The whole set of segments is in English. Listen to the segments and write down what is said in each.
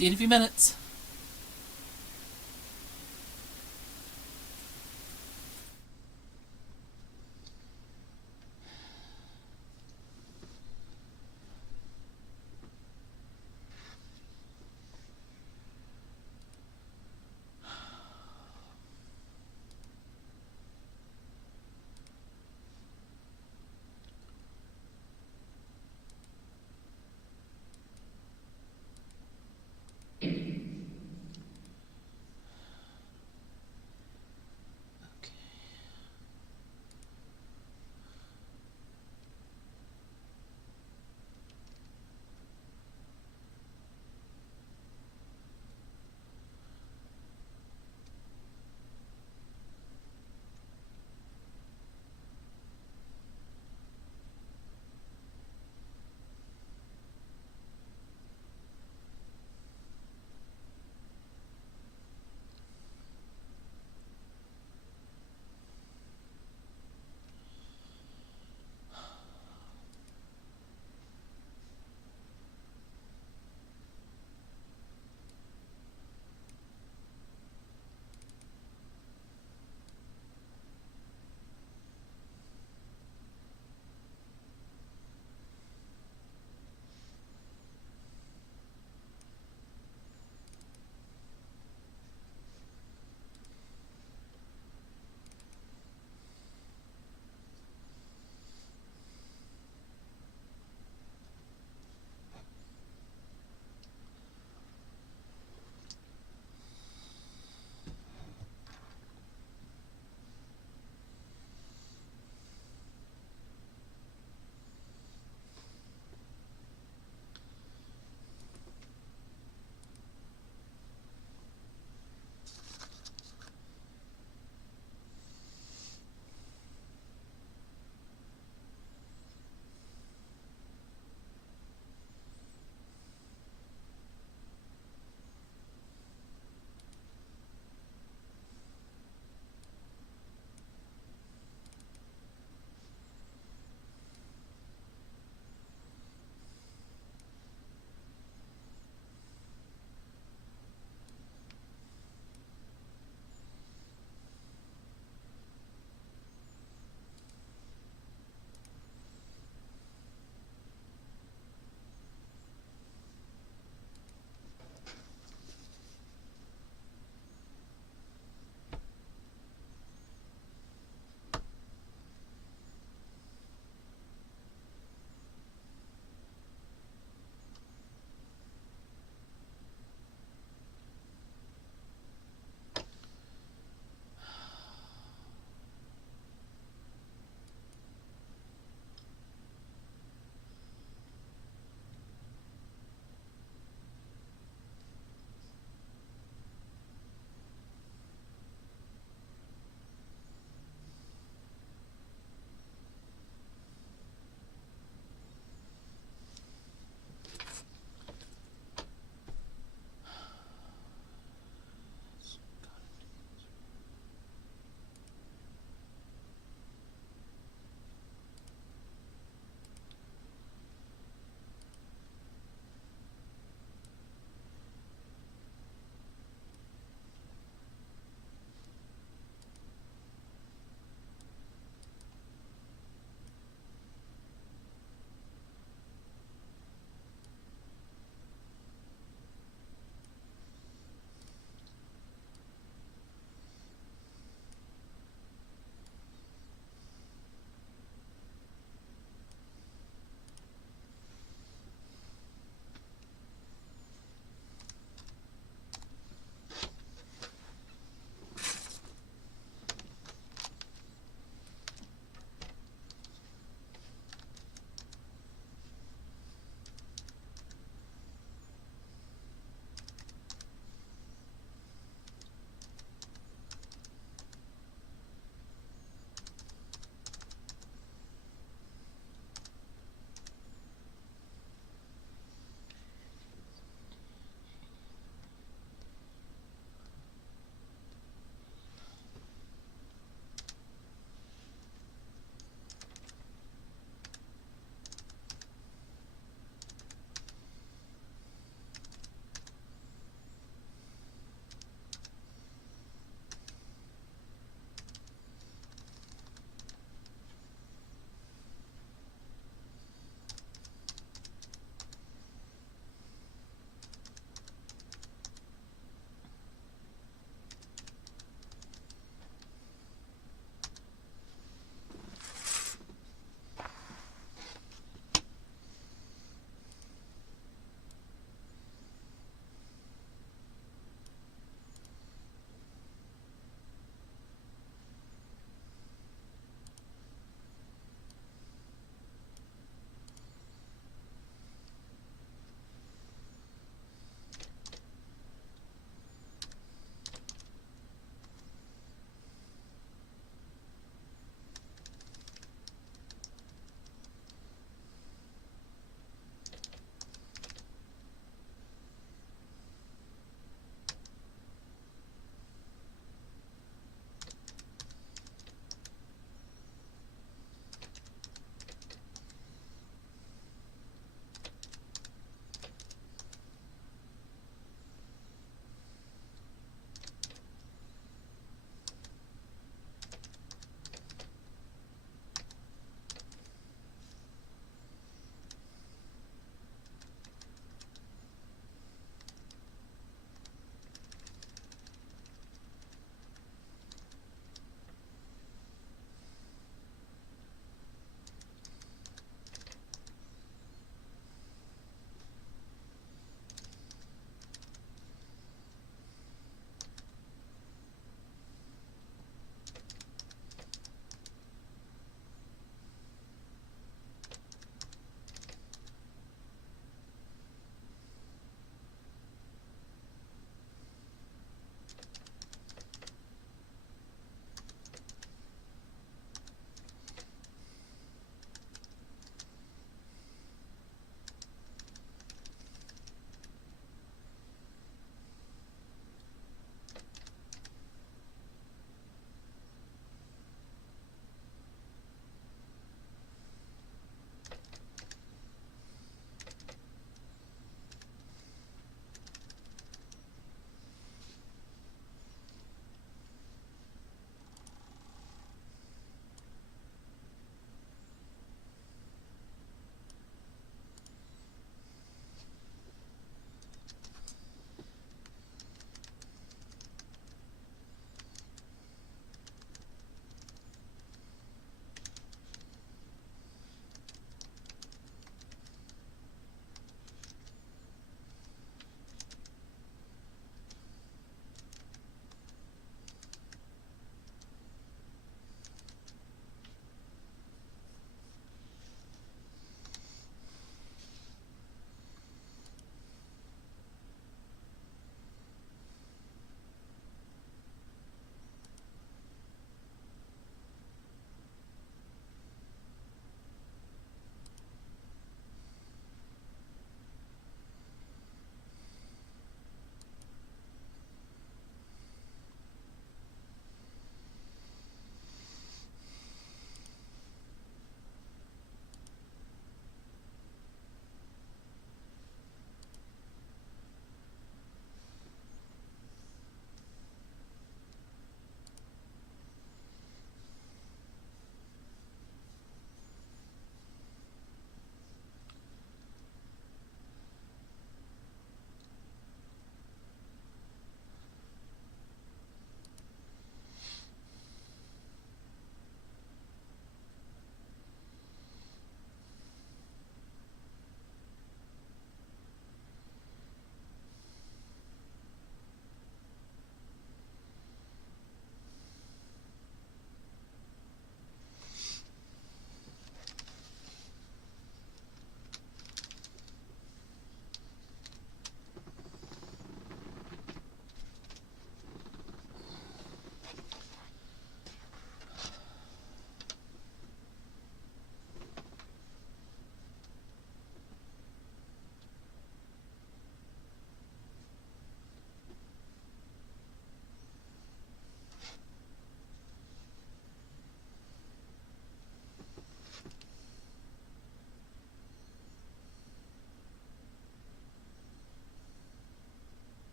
See you in a few minutes.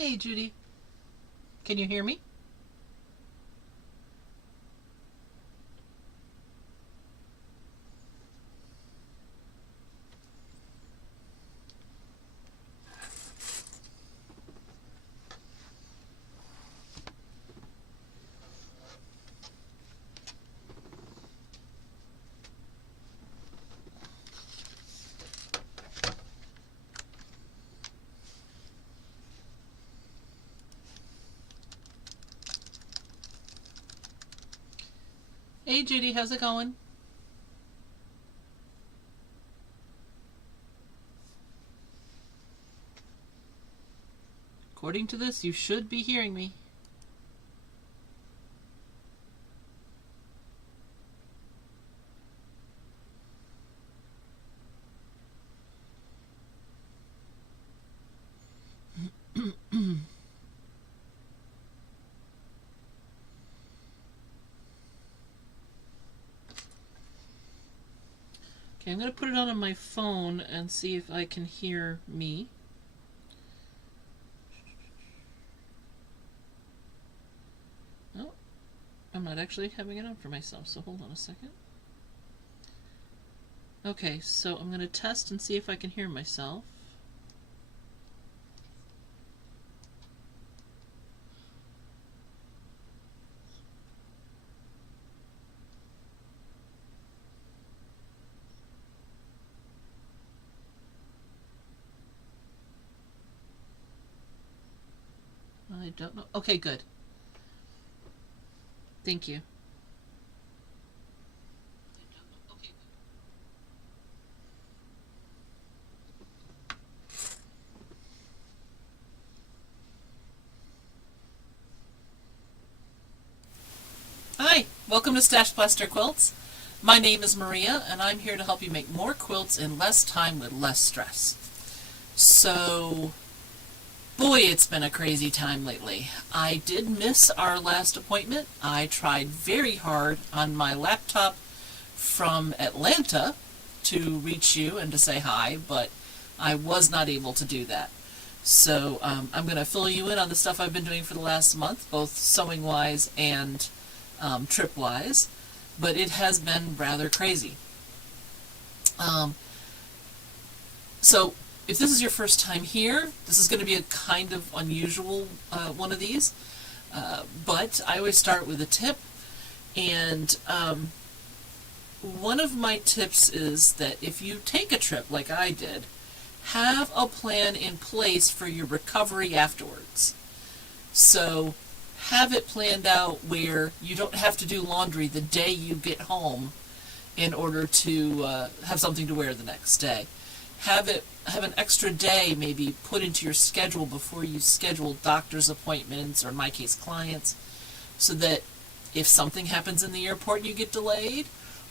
Hey, Judy. Can you hear me? Hey, Judy. How's it going? According to this, you should be hearing me. Okay, I'm going to put it on my phone and see if I can hear me. Oh, I'm not actually having it on for myself, so hold on a second. Okay, so I'm going to test and see if I can hear myself. I don't know. Okay, good. Thank you. Hi, welcome to StashBlaster Quilts. My name is Maria, and I'm here to help you make more quilts in less time with less stress. So, boy, it's been a crazy time lately. I did miss our last appointment. I tried very hard on my laptop from Atlanta to reach you and to say hi, but I was not able to do that. So I'm going to fill you in on the stuff I've been doing for the last month, both sewing-wise and trip-wise, but it has been rather crazy. So if this is your first time here, this is going to be a kind of unusual one of these, but I always start with a tip, and one of my tips is that if you take a trip like I did, have a plan in place for your recovery afterwards. So have it planned out where you don't have to do laundry the day you get home in order to have something to wear the next day. Have an extra day maybe put into your schedule before you schedule doctor's appointments, or in my case clients, so that if something happens in the airport you get delayed,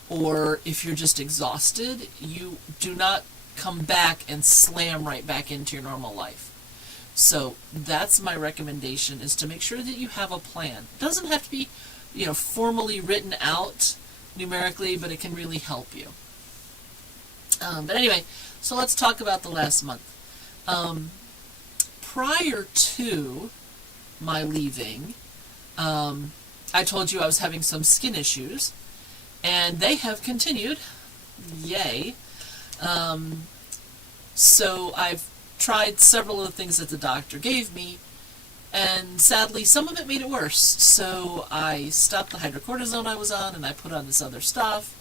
or if you're just exhausted, you do not come back and slam right back into your normal life. So that's my recommendation, is to make sure that you have a plan. It doesn't have to be, formally written out numerically, but it can really help you. But anyway, so let's talk about the last month. Prior to my leaving, I told you I was having some skin issues, and they have continued. Yay. So I've tried several of the things that the doctor gave me, and sadly some of it made it worse. So I stopped the hydrocortisone I was on, and I put on this other stuff,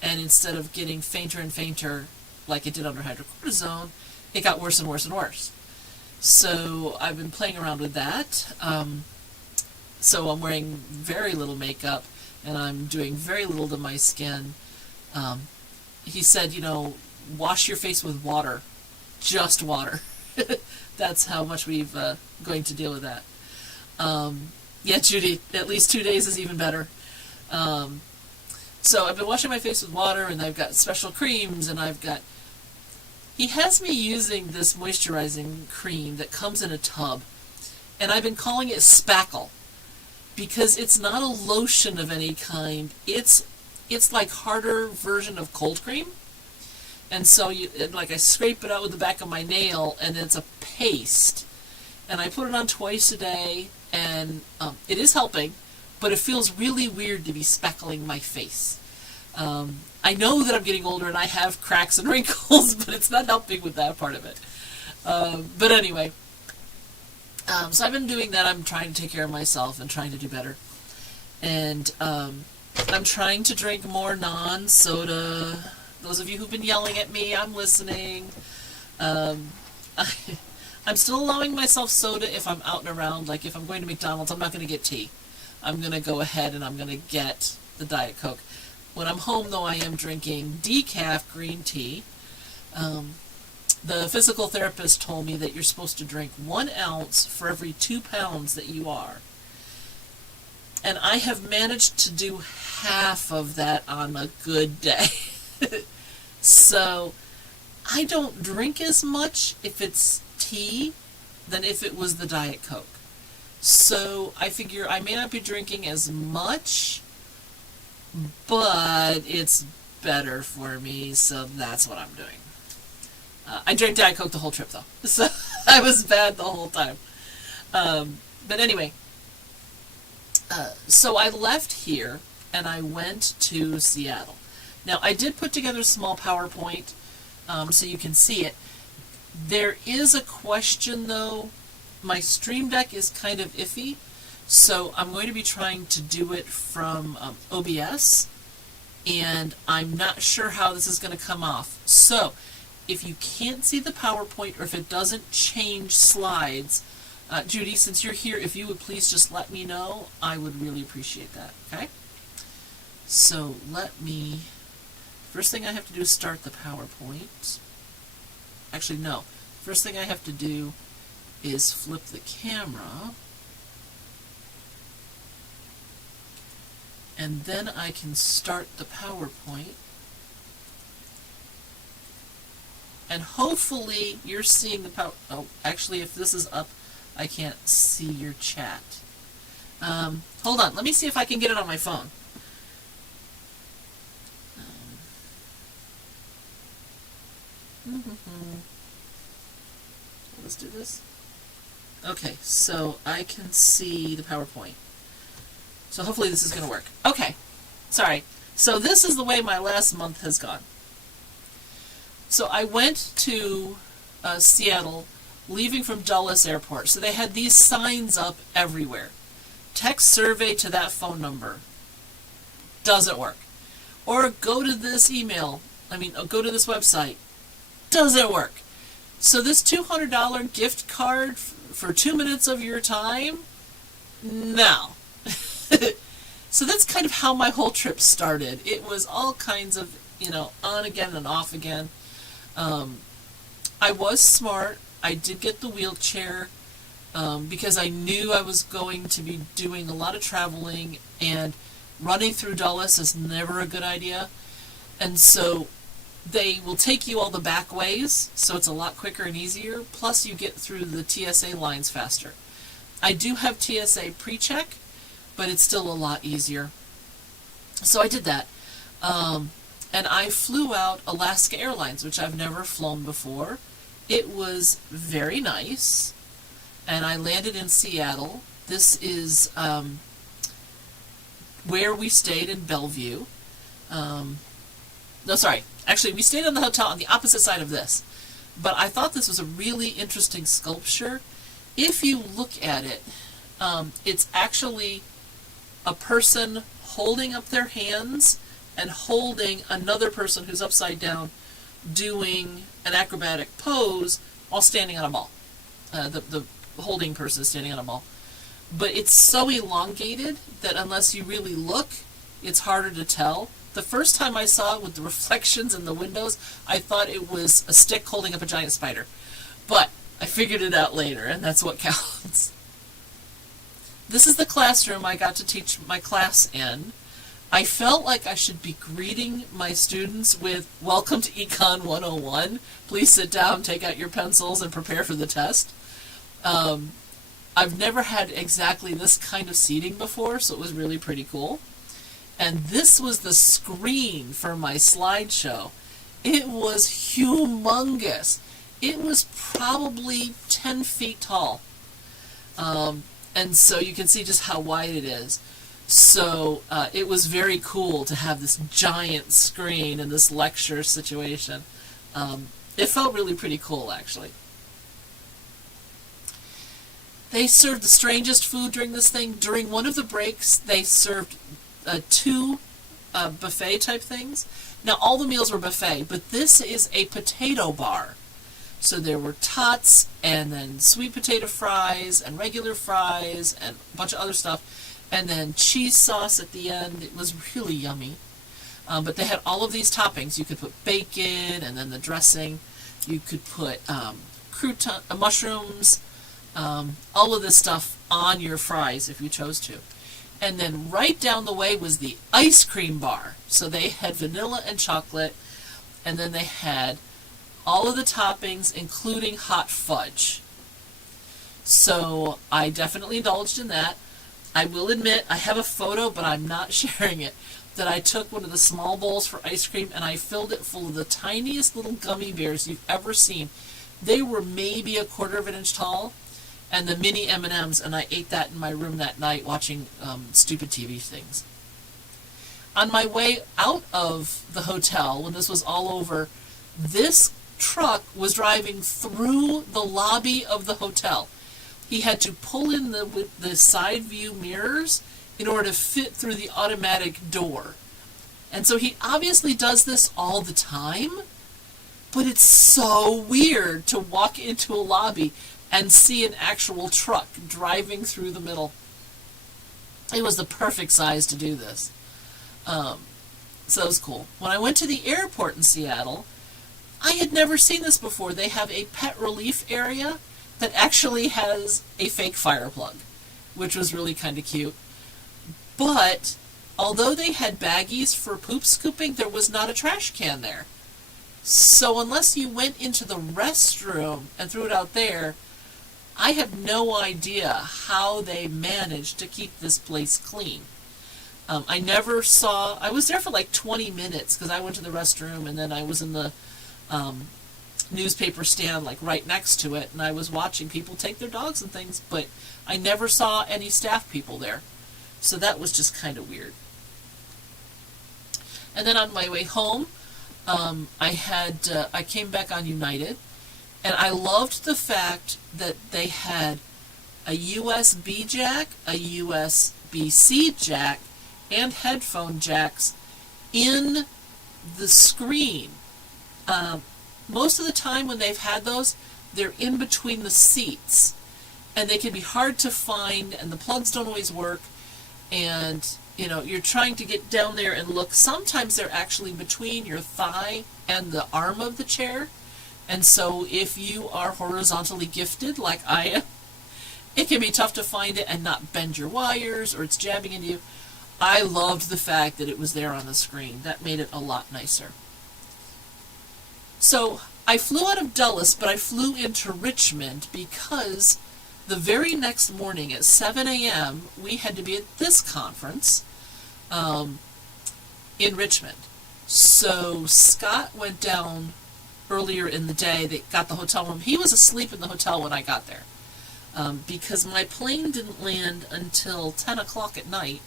and instead of getting fainter and fainter like it did under hydrocortisone, it got worse and worse and worse. So I've been playing around with that. So I'm wearing very little makeup, and I'm doing very little to my skin. He said, wash your face with water. Just water. That's how much we've going to deal with that. Yeah, Judy, at least 2 days is even better. So I've been washing my face with water, and I've got special creams, and he has me using this moisturizing cream that comes in a tub, and I've been calling it spackle, because it's not a lotion of any kind. It's like harder version of cold cream. And so I scrape it out with the back of my nail, and it's a paste. and I put it on twice a day, and it is helping, but it feels really weird to be speckling my face. I know that I'm getting older and I have cracks and wrinkles, but it's not helping with that part of it. But anyway, so I've been doing that. I'm trying to take care of myself and trying to do better. And I'm trying to drink more non-soda. Those of you who've been yelling at me, I'm listening. I'm still allowing myself soda if I'm out and around. Like if I'm going to McDonald's, I'm not going to get tea. I'm going to go ahead and I'm going to get the Diet Coke. When I'm home, though, I am drinking decaf green tea. The physical therapist told me that you're supposed to drink 1 ounce for every 2 pounds that you are. And I have managed to do half of that on a good day. So I don't drink as much if it's tea than if it was the Diet Coke. So I figure I may not be drinking as much, but it's better for me, so that's what I'm doing. I drank Diet Coke the whole trip, though, so I was bad the whole time. But anyway, so I left here and I went to Seattle. Now, I did put together a small PowerPoint so you can see it. There is a question, though. My Stream Deck is kind of iffy, so I'm going to be trying to do it from OBS, and I'm not sure how this is going to come off. So, if you can't see the PowerPoint or if it doesn't change slides, Judy, since you're here, if you would please just let me know, I would really appreciate that, okay? So, first thing I have to do is start the PowerPoint. Actually, no. First thing I have to do is flip the camera, and then I can start the PowerPoint, and hopefully you're seeing the oh, actually, if this is up, I can't see your chat. Hold on, let me see if I can get it on my phone. Let's do this. Okay, so I can see the PowerPoint. So hopefully this is going to work. Okay, sorry. So this is the way my last month has gone. So I went to Seattle, leaving from Dulles Airport. So they had these signs up everywhere. Text survey to that phone number. Doesn't work. Or go to this email. Go to this website. Doesn't work. So this $200 gift card for 2 minutes of your time? No. So that's kind of how my whole trip started. It was all kinds of, on again and off again. I was smart. I did get the wheelchair because I knew I was going to be doing a lot of traveling, and running through Dulles is never a good idea. And so they will take you all the back ways, so it's a lot quicker and easier, plus you get through the TSA lines faster. I do have TSA pre-check, but it's still a lot easier. So I did that. And I flew out Alaska Airlines, which I've never flown before. It was very nice, and I landed in Seattle. This is where we stayed in Bellevue. No, sorry. Actually, we stayed in the hotel on the opposite side of this. But I thought this was a really interesting sculpture. If you look at it, it's actually a person holding up their hands and holding another person who's upside down doing an acrobatic pose while standing on a ball. The holding person is standing on a ball. But it's so elongated that unless you really look, it's harder to tell. The first time I saw it with the reflections in the windows, I thought it was a stick holding up a giant spider. But I figured it out later, and that's what counts. This is the classroom I got to teach my class in. I felt like I should be greeting my students with, "Welcome to Econ 101. Please sit down, take out your pencils, and prepare for the test." I've never had exactly this kind of seating before, so it was really pretty cool. And this was the screen for my slideshow. It was humongous. It was probably 10 feet tall. And so you can see just how wide it is. So it was very cool to have this giant screen in this lecture situation. It felt really pretty cool, actually. They served the strangest food during this thing. During one of the breaks, they served two buffet type things. Now, all the meals were buffet, but this is a potato bar. So there were tots, and then sweet potato fries, and regular fries, and a bunch of other stuff, and then cheese sauce at the end. It was really yummy. But they had all of these toppings. You could put bacon, and then the dressing. You could put mushrooms, all of this stuff on your fries if you chose to. And then right down the way was the ice cream bar. So they had vanilla and chocolate, and then they had all of the toppings, including hot fudge. So I definitely indulged in that. I will admit, I have a photo, but I'm not sharing it, that I took one of the small bowls for ice cream and I filled it full of the tiniest little gummy bears you've ever seen. They were maybe 1/4 of an inch tall, and the mini M&Ms, and I ate that in my room that night watching stupid TV things. On my way out of the hotel, when this was all over, this truck was driving through the lobby of the hotel. He had to pull in the side view mirrors in order to fit through the automatic door. And so he obviously does this all the time, but it's so weird to walk into a lobby and see an actual truck driving through the middle. It was the perfect size to do this. So it was cool. When I went to the airport in Seattle, I had never seen this before. They have a pet relief area that actually has a fake fire plug, which was really kind of cute. But although they had baggies for poop scooping, there was not a trash can there. So unless you went into the restroom and threw it out there, I have no idea how they managed to keep this place clean. I was there for like 20 minutes because I went to the restroom and then I was in the newspaper stand like right next to it, and I was watching people take their dogs and things, but I never saw any staff people there. So that was just kind of weird. And then on my way home, I came back on United, and I loved the fact that they had a USB jack, a USB-C jack, and headphone jacks in the screen. Most of the time when they've had those, they're in between the seats, and they can be hard to find, and the plugs don't always work, and you're trying to get down there and look. Sometimes they're actually between your thigh and the arm of the chair, and so if you are horizontally gifted like I am, it can be tough to find it and not bend your wires or it's jabbing into you. I loved the fact that it was there on the screen. That made it a lot nicer. So I flew out of Dulles, but I flew into Richmond because the very next morning at 7 a.m. we had to be at this conference in Richmond. So Scott went down earlier in the day. They got the hotel room. He was asleep in the hotel when I got there because my plane didn't land until 10 o'clock at night.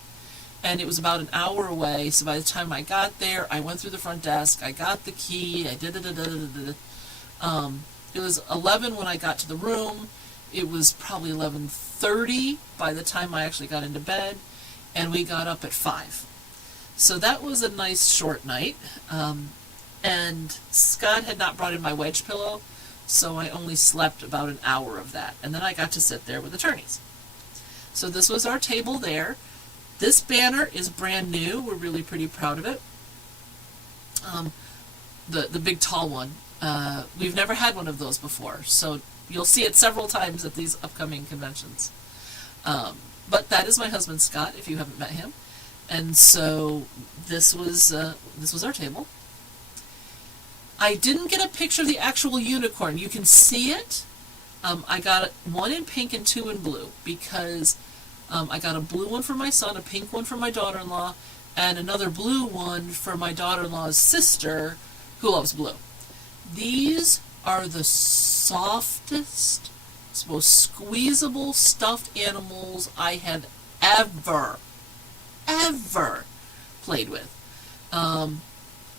And it was about an hour away, so by the time I got there, I went through the front desk, I got the key, I did it. It was 11 when I got to the room. It was probably 11:30 by the time I actually got into bed, and we got up at 5. So that was a nice short night, and Scott had not brought in my wedge pillow, so I only slept about an hour of that, and then I got to sit there with attorneys. So this was our table there. This banner is brand new. We're really pretty proud of it. The big tall one. We've never had one of those before, so you'll see it several times at these upcoming conventions. But that is my husband Scott, if you haven't met him. And so this was our table. I didn't get a picture of the actual unicorn. You can see it. I got one in pink and 2 in blue because I got a blue one for my son, a pink one for my daughter-in-law, and another blue one for my daughter-in-law's sister, who loves blue. These are the softest, most squeezable stuffed animals I have ever played with.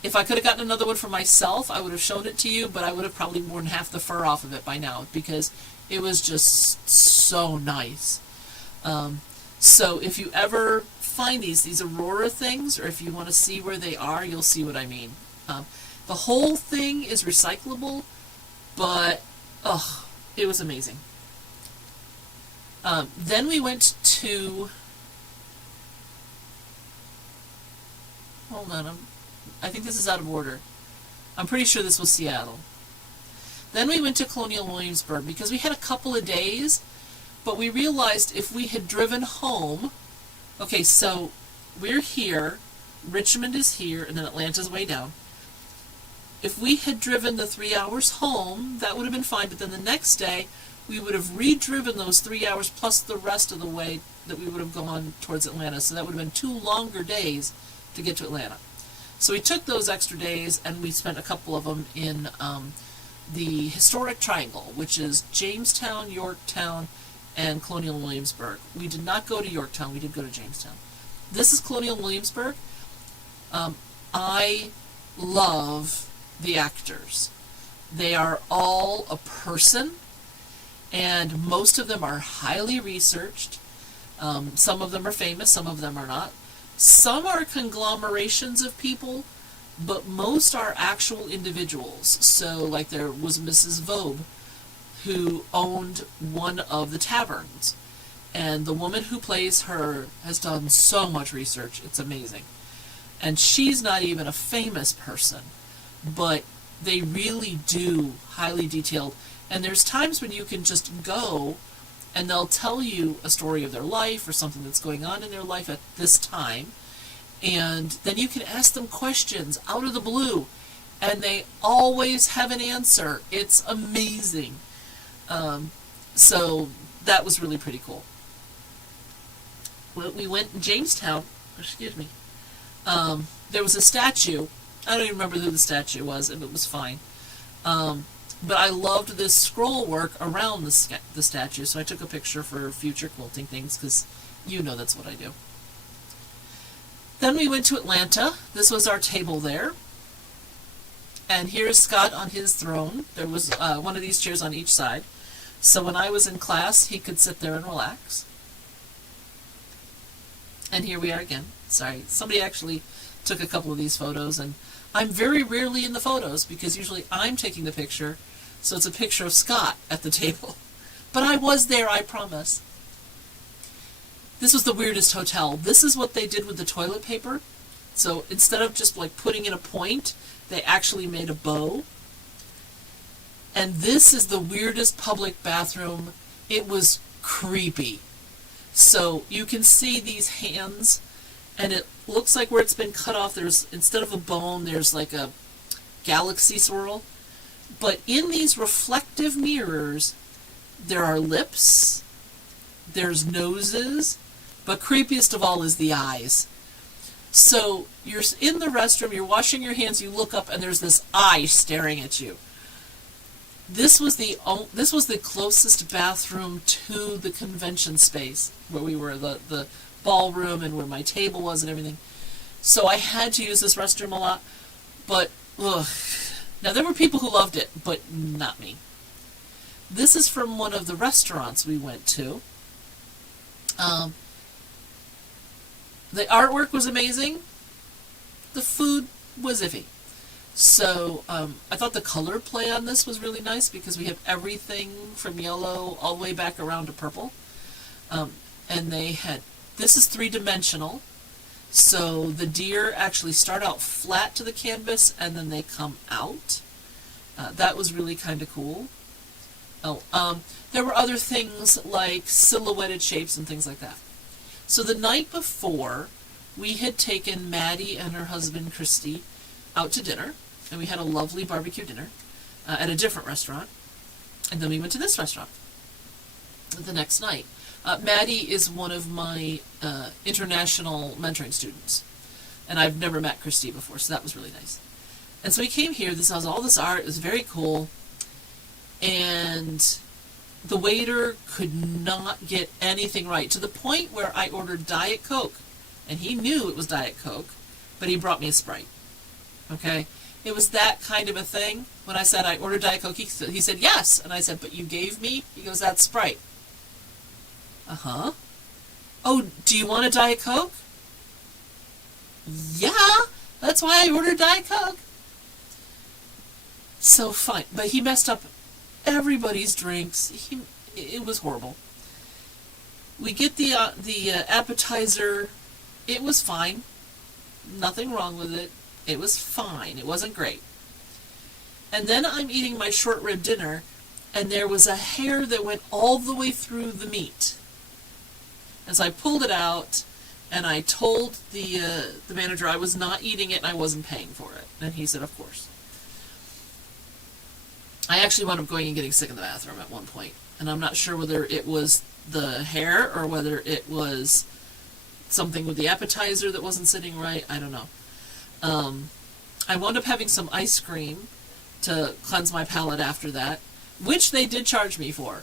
If I could have gotten another one for myself, I would have shown it to you, but I would have probably worn half the fur off of it by now because it was just so nice. So if you ever find these Aurora things, or if you want to see where they are, you'll see what I mean. The whole thing is recyclable, but it was amazing. Then we went to, hold on, I think this is out of order. I'm pretty sure this was Seattle. Then we went to Colonial Williamsburg because we had a couple of days, but we realized if we had driven home, okay, so we're here, Richmond is here, and then Atlanta's way down. If we had driven the 3 hours home, that would have been fine, but then the next day, we would have re-driven those 3 hours plus the rest of the way that we would have gone towards Atlanta, so that would have been 2 longer days to get to Atlanta. So we took those extra days, and we spent a couple of them in the historic triangle, which is Jamestown, Yorktown, and Colonial Williamsburg. We did not go to Yorktown, we did go to Jamestown. This is Colonial Williamsburg. I love the actors. They are all a person, and most of them are highly researched. Some of them are famous, some of them are not. Some are conglomerations of people, but most are actual individuals. So, like there was Mrs. Vobe, who owned one of the taverns. And the woman who plays her has done so much research. It's amazing. And she's not even a famous person, but they really do highly detailed. And there's times when you can just go and they'll tell you a story of their life or something that's going on in their life at this time. And then you can ask them questions out of the blue, and they always have an answer. It's amazing. So that was really pretty cool. We went in Jamestown, excuse me. There was a statue. I don't even remember who the statue was, and it was fine. But I loved this scroll work around the statue, so I took a picture for future quilting things, because you know that's what I do. Then we went to Atlanta. This was our table there. And here's Scott on his throne. There was one of these chairs on each side. So when I was in class, he could sit there and relax. And here we are again. Sorry, somebody actually took a couple of these photos, and I'm very rarely in the photos because usually I'm taking the picture, so it's a picture of Scott at the table. But I was there, I promise. This was the weirdest hotel. This is what they did with the toilet paper. So instead of just like putting in a point, they actually made a bow. And this is the weirdest public bathroom. It was creepy. So you can see these hands, and it looks like where it's been cut off, there's, instead of a bone, there's like a galaxy swirl. But in these reflective mirrors, there are lips, there's noses, but creepiest of all is the eyes. So you're in the restroom, you're washing your hands, you look up, and there's this eye staring at you. This was the closest bathroom to the convention space where we were, the ballroom, and where my table was and everything. So I had to use this restroom a lot, but ugh. Now there were people who loved it, but not me. This is from one of the restaurants we went to. The artwork was amazing. The food was iffy. So I thought the color play on this was really nice because we have everything from yellow all the way back around to purple. And they had, this is 3-dimensional. So the deer actually start out flat to the canvas and then they come out. That was really kind of cool. There were other things like silhouetted shapes and things like that. So the night before, we had taken Maddie and her husband Christy out to dinner, and we had a lovely barbecue dinner at a different restaurant, and then we went to this restaurant the next night. Maddie is one of my international mentoring students, and I've never met Christy before, so that was really nice. And so we came here, this has all this art, it was very cool, and the waiter could not get anything right, to the point where I ordered Diet Coke, and he knew it was Diet Coke, but he brought me a Sprite. Okay? It was that kind of a thing. When I said I ordered Diet Coke, he said yes, and I said, but you gave me? He goes, that's Sprite. Uh-huh. Oh, do you want a Diet Coke? Yeah, that's why I ordered Diet Coke. So fine, but he messed up everybody's drinks. It was horrible. We get the appetizer. It was fine. Nothing wrong with it. It was fine. It wasn't great. And then I'm eating my short rib dinner, and there was a hair that went all the way through the meat. And so I pulled it out, and I told the manager I was not eating it and I wasn't paying for it. And he said, of course. I actually wound up going and getting sick in the bathroom at one point, and I'm not sure whether it was the hair or whether it was something with the appetizer that wasn't sitting right. I don't know. I wound up having some ice cream to cleanse my palate after that, which they did charge me for.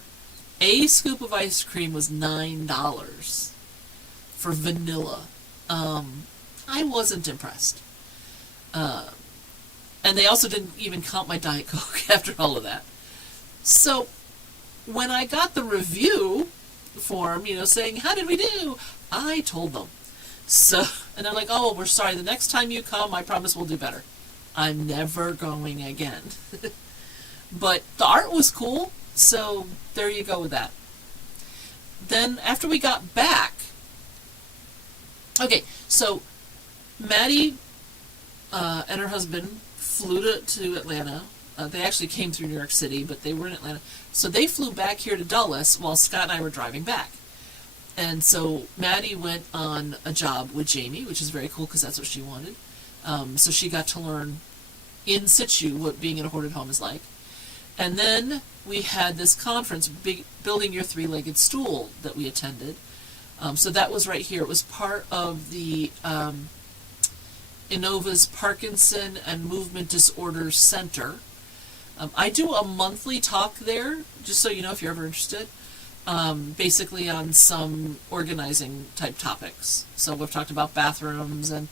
A scoop of ice cream was $9 for vanilla. I wasn't impressed. And they also didn't even count my Diet Coke after all of that. So when I got the review form, saying, how did we do? I told them. So, and they're like, oh, we're sorry. The next time you come, I promise we'll do better. I'm never going again. But the art was cool, so there you go with that. Then after we got back, okay, so Maddie and her husband flew to Atlanta. They actually came through New York City, but they were in Atlanta. So they flew back here to Dulles while Scott and I were driving back. And so Maddie went on a job with Jamie, which is very cool because that's what she wanted. So she got to learn in situ what being in a hoarded home is like. And then we had this conference, Building Your Three-Legged Stool, that we attended. So that was right here. It was part of the Innova's Parkinson and Movement Disorder Center. I do a monthly talk there, just so you know if you're ever interested, basically on some organizing type topics. So we've talked about bathrooms and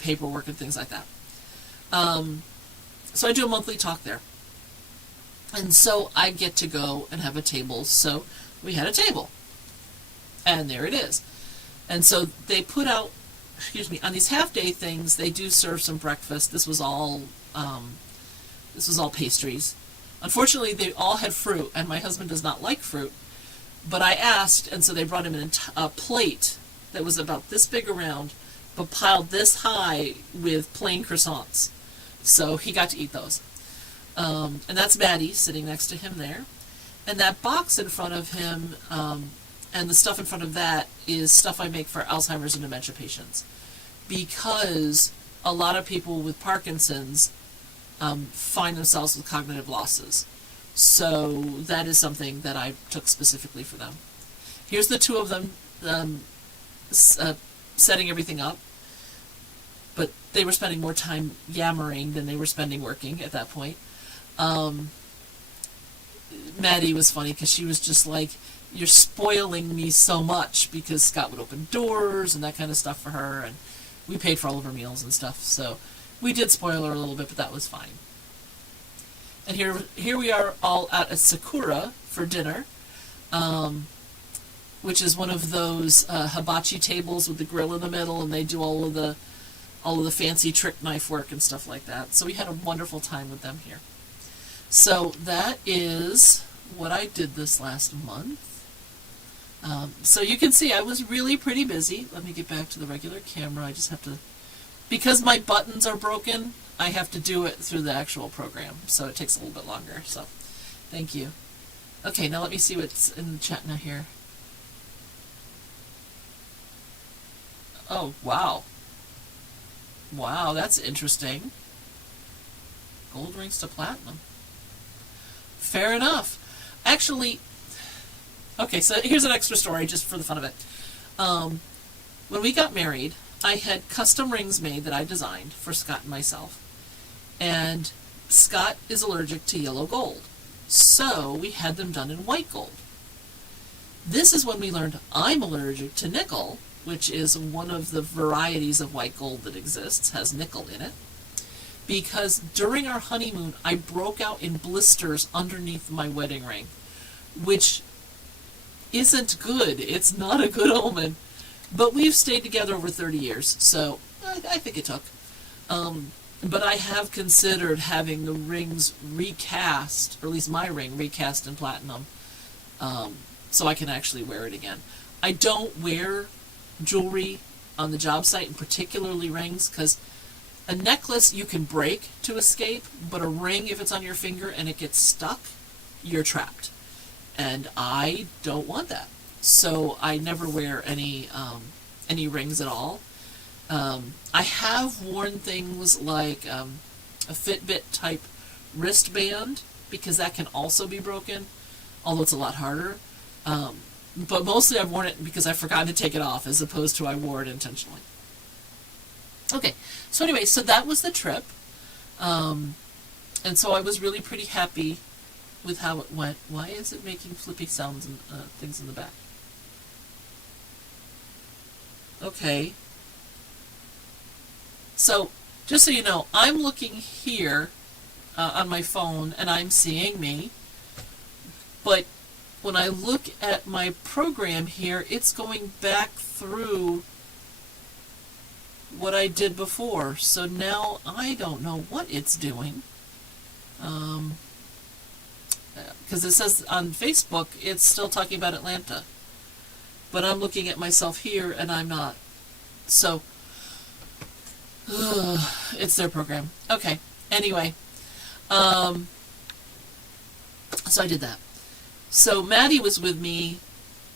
paperwork and things like that. So I do a monthly talk there. And so I get to go and have a table. So we had a table. And there it is. And so they put out, on these half-day things, they do serve some breakfast. This was all pastries. Unfortunately, they all had fruit, and my husband does not like fruit. But I asked, and so they brought him a plate that was about this big around, but piled this high with plain croissants. So he got to eat those. And that's Maddie sitting next to him there. And that box in front of him, and the stuff in front of that, is stuff I make for Alzheimer's and dementia patients. Because a lot of people with Parkinson's find themselves with cognitive losses. So that is something that I took specifically for them. Here's the two of them setting everything up. But they were spending more time yammering than they were spending working at that point. Maddie was funny because she was just like, you're spoiling me so much, because Scott would open doors and that kind of stuff for her, and we paid for all of her meals and stuff, so we did spoil her a little bit, but that was fine. And here we are all out at Sakura for dinner, which is one of those hibachi tables with the grill in the middle, and they do all of the fancy trick knife work and stuff like that. So we had a wonderful time with them here. So that is what I did this last month. So you can see I was really pretty busy. Let me get back to the regular camera. I just have to, because my buttons are broken, I have to do it through the actual program. So it takes a little bit longer. So thank you. Okay, now let me see what's in the chat now here. Oh, wow. Wow, that's interesting. Gold rings to platinum. Fair enough. Actually, okay, so here's an extra story just for the fun of it. When we got married, I had custom rings made that I designed for Scott and myself. And Scott is allergic to yellow gold. So so we had them done in white gold. This is when we learned I'm allergic to nickel, which is one of the varieties of white gold that exists, has nickel in it, because during our honeymoon I broke out in blisters underneath my wedding ring, which isn't good. It's not a good omen. But we've stayed together over 30 years, so I think it took. But I have considered having the rings recast, or at least my ring recast in platinum, so I can actually wear it again. I don't wear jewelry on the job site, and particularly rings, because a necklace you can break to escape, but a ring, if it's on your finger and it gets stuck, you're trapped. And I don't want that. So I never wear any rings at all. I have worn things like a Fitbit type wristband, because that can also be broken, although it's a lot harder. But mostly I've worn it because I've forgotten to take it off, as opposed to I wore it intentionally. Okay, so anyway, so that was the trip. And so I was really pretty happy with how it went. Why is it making flippy sounds and things in the back? Okay. So, just so you know, I'm looking here on my phone, and I'm seeing me. But when I look at my program here, it's going back through what I did before. So now I don't know what it's doing. Because it says on Facebook, it's still talking about Atlanta. But I'm looking at myself here, and I'm not. So, it's their program. Okay, anyway. So I did that. So Maddie was with me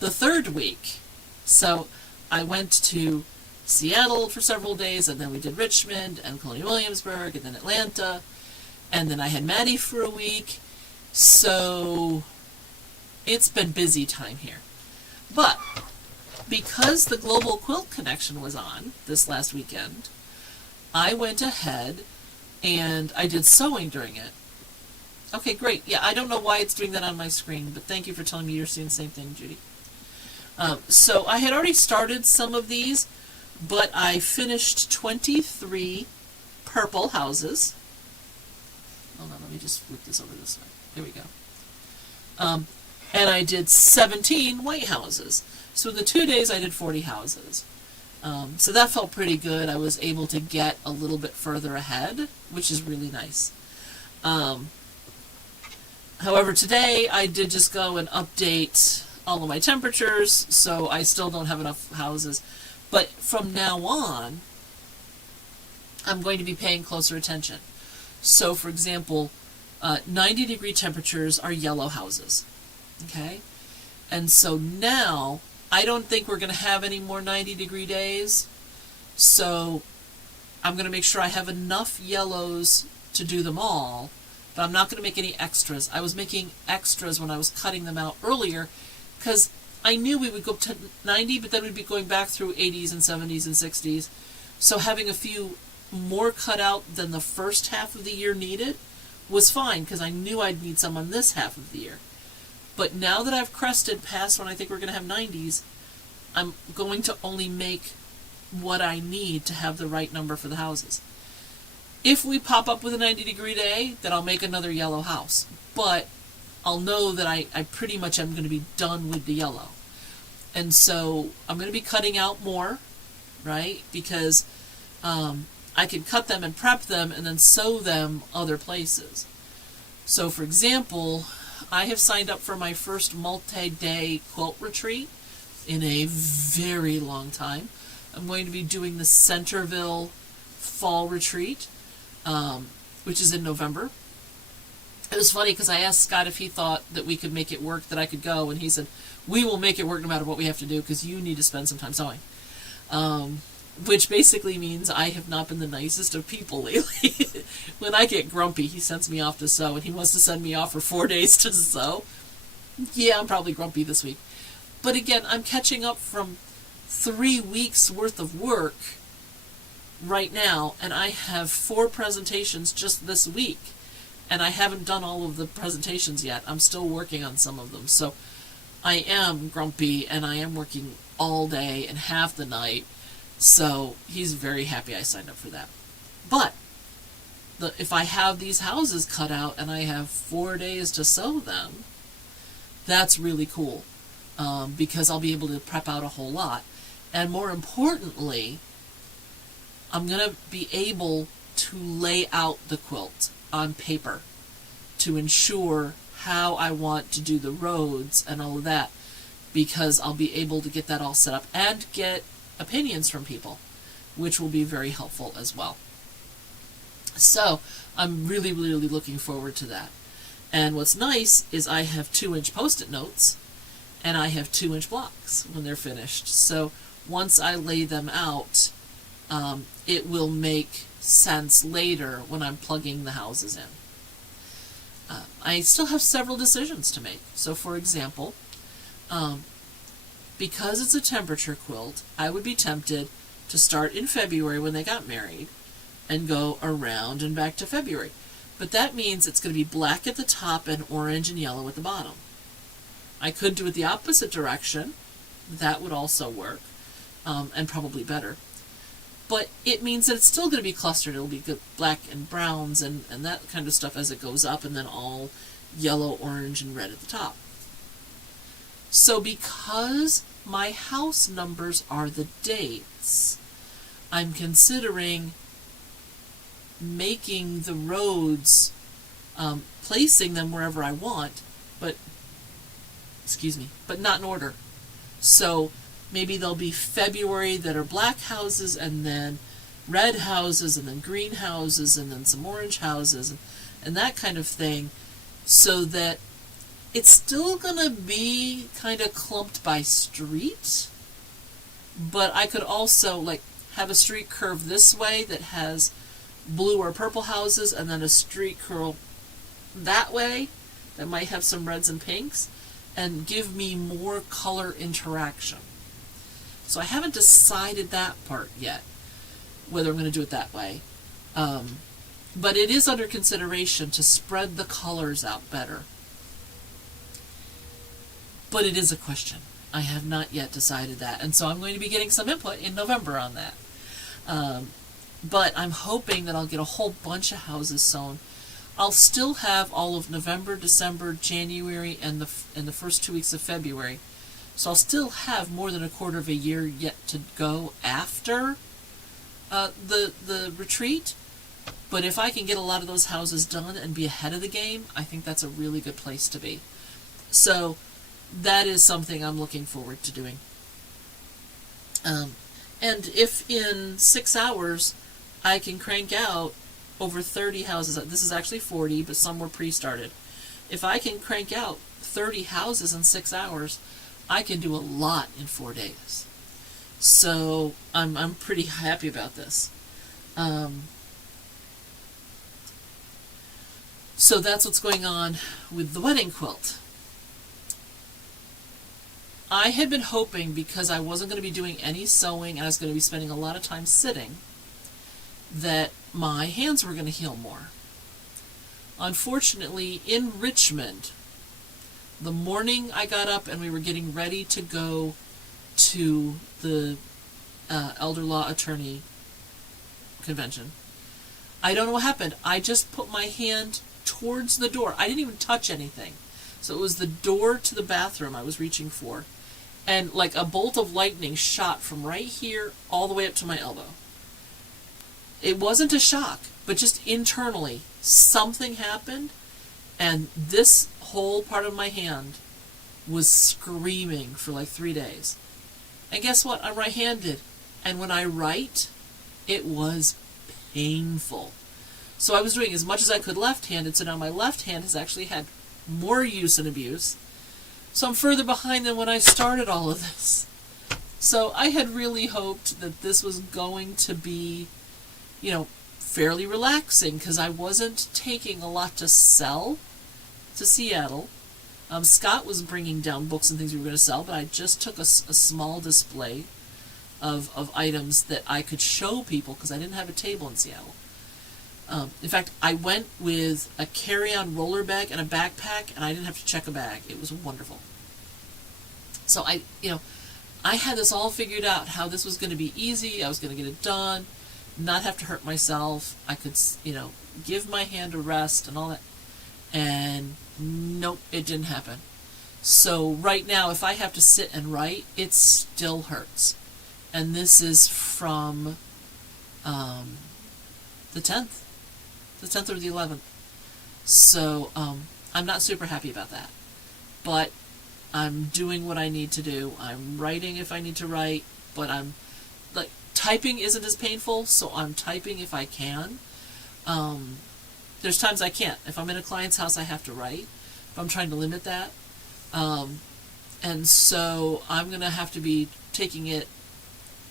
the third week. So I went to Seattle for several days, and then we did Richmond, and Colonial Williamsburg, and then Atlanta. And then I had Maddie for a week. So it's been busy time here. But because the Global Quilt Connection was on this last weekend, I went ahead and I did sewing during it. Okay, great. Yeah, I don't know why it's doing that on my screen, but thank you for telling me you're seeing the same thing, Judy. So I had already started some of these, but I finished 23 purple houses. Hold on, let me just flip this over this way. There we go. And I did 17 white houses. So in the 2 days I did 40 houses. So that felt pretty good. I was able to get a little bit further ahead, which is really nice. However, today I did just go and update all of my temperatures, so I still don't have enough houses. But from now on, I'm going to be paying closer attention. So, for example, 90-degree temperatures are yellow houses. Okay? And so now, I don't think we're going to have any more 90-degree days. So, I'm going to make sure I have enough yellows to do them all. But I'm not going to make any extras. I was making extras when I was cutting them out earlier, because I knew we would go to 90, but then we'd be going back through 80s and 70s and 60s. So having a few more cut out than the first half of the year needed was fine, because I knew I'd need some on this half of the year. But now that I've crested past when I think we're going to have 90s, I'm going to only make what I need to have the right number for the houses. If we pop up with a 90-degree day, then I'll make another yellow house. But I'll know that I pretty much am going to be done with the yellow. And so I'm going to be cutting out more, right? Because I can cut them and prep them and then sew them other places. So, for example, I have signed up for my first multi-day quilt retreat in a very long time. I'm going to be doing the Centerville Fall Retreat, which is in November. It was funny because I asked Scott if he thought that we could make it work, that I could go, and he said, we will make it work no matter what we have to do, because you need to spend some time sewing. Which basically means I have not been the nicest of people lately. When I get grumpy, he sends me off to sew, and he wants to send me off for 4 days to sew. Yeah, I'm probably grumpy this week. But again, I'm catching up from 3 weeks worth of work right now, and I have 4 presentations just this week. and I haven't done all of the presentations yet. I'm still working on some of them. So I am grumpy, and I am working all day and half the night. So he's very happy I signed up for that. But if I have these houses cut out and I have 4 days to sew them, that's really cool, because I'll be able to prep out a whole lot. And more importantly, I'm going to be able to lay out the quilt on paper to ensure how I want to do the roads and all of that, because I'll be able to get that all set up and get opinions from people, which will be very helpful as well. So I'm really, really looking forward to that. And what's nice is I have 2-inch Post-it notes, and I have 2-inch blocks when they're finished. So once I lay them out, it will make sense later when I'm plugging the houses in. I still have several decisions to make. So for example, because it's a temperature quilt, I would be tempted to start in February when they got married and go around and back to February. But that means it's going to be black at the top and orange and yellow at the bottom. I could do it the opposite direction. That would also work, and probably better. But it means that it's still going to be clustered. It'll be good black and browns and that kind of stuff as it goes up, and then all yellow, orange, and red at the top. So because my house numbers are the dates, I'm considering making the roads, placing them wherever I want, but not in order. So maybe there'll be February that are black houses, and then red houses, and then green houses, and then some orange houses, and that kind of thing, so that it's still going to be kind of clumped by street, but I could also like have a street curve this way that has blue or purple houses, and then a street curl that way that might have some reds and pinks, and give me more color interaction. So I haven't decided that part yet, whether I'm going to do it that way. But it is under consideration to spread the colors out better. But it is a question. I have not yet decided that, and so I'm going to be getting some input in November on that. But I'm hoping that I'll get a whole bunch of houses sewn. I'll still have all of November, December, January, and the first 2 weeks of February. So I'll still have more than a quarter of a year yet to go after the retreat. But if I can get a lot of those houses done and be ahead of the game, I think that's a really good place to be. So that is something I'm looking forward to doing. And if in 6 hours I can crank out over 30 houses, this is actually 40, but some were pre-started. If I can crank out 30 houses in 6 hours, I can do a lot in 4 days. So I'm pretty happy about this. So that's what's going on with the wedding quilt. I had been hoping, because I wasn't going to be doing any sewing and I was going to be spending a lot of time sitting, that my hands were going to heal more. Unfortunately, in Richmond, the morning I got up and we were getting ready to go to the elder law attorney convention, I don't know what happened. I just put my hand towards the door. I didn't even touch anything. So it was the door to the bathroom I was reaching for. And like a bolt of lightning shot from right here all the way up to my elbow. It wasn't a shock, but just internally, something happened, and this whole part of my hand was screaming for like 3 days. And guess what? I'm right-handed. And when I write, it was painful. So I was doing as much as I could left-handed, so now my left hand has actually had more use and abuse. So I'm further behind than when I started all of this. So I had really hoped that this was going to be, fairly relaxing, because I wasn't taking a lot to sell to Seattle. Scott was bringing down books and things we were going to sell, but I just took a small display of items that I could show people, because I didn't have a table in Seattle. In fact, I went with a carry-on roller bag and a backpack, and I didn't have to check a bag. It was wonderful. So I had this all figured out, how this was going to be easy. I was going to get it done, not have to hurt myself. I could, give my hand a rest and all that. And nope, it didn't happen. So right now, if I have to sit and write, it still hurts. And this is from the 10th or the 11th. So I'm not super happy about that. But I'm doing what I need to do. I'm writing if I need to write, but typing isn't as painful, so I'm typing if I can. There's times I can't. If I'm in a client's house, I have to write, but I'm trying to limit that. And so I'm going to have to be taking it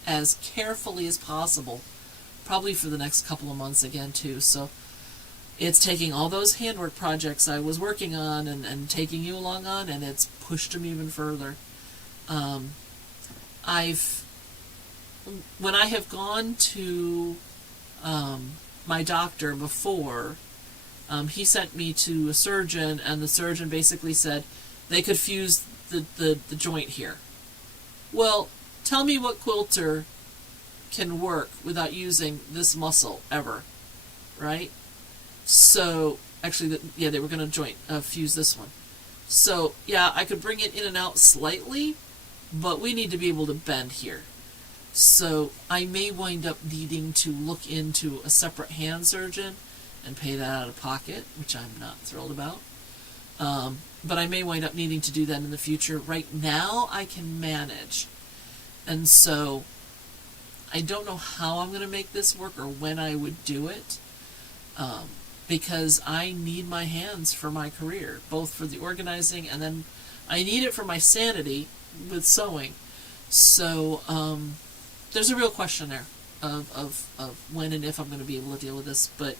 as carefully as possible, probably for the next couple of months again too. So it's taking all those handwork projects I was working on and taking you along on, and it's pushed them even further. When I have gone to my doctor before, he sent me to a surgeon, and the surgeon basically said they could fuse the joint here. Well, tell me what quilter can work without using this muscle ever, right? So, actually, they were going to fuse this one. So, yeah, I could bring it in and out slightly, but we need to be able to bend here. So, I may wind up needing to look into a separate hand surgeon and pay that out of pocket, which I'm not thrilled about. But I may wind up needing to do that in the future. Right now, I can manage. And so, I don't know how I'm going to make this work or when I would do it. Because I need my hands for my career, both for the organizing, and then I need it for my sanity with sewing. So there's a real question there of when and if I'm going to be able to deal with this, but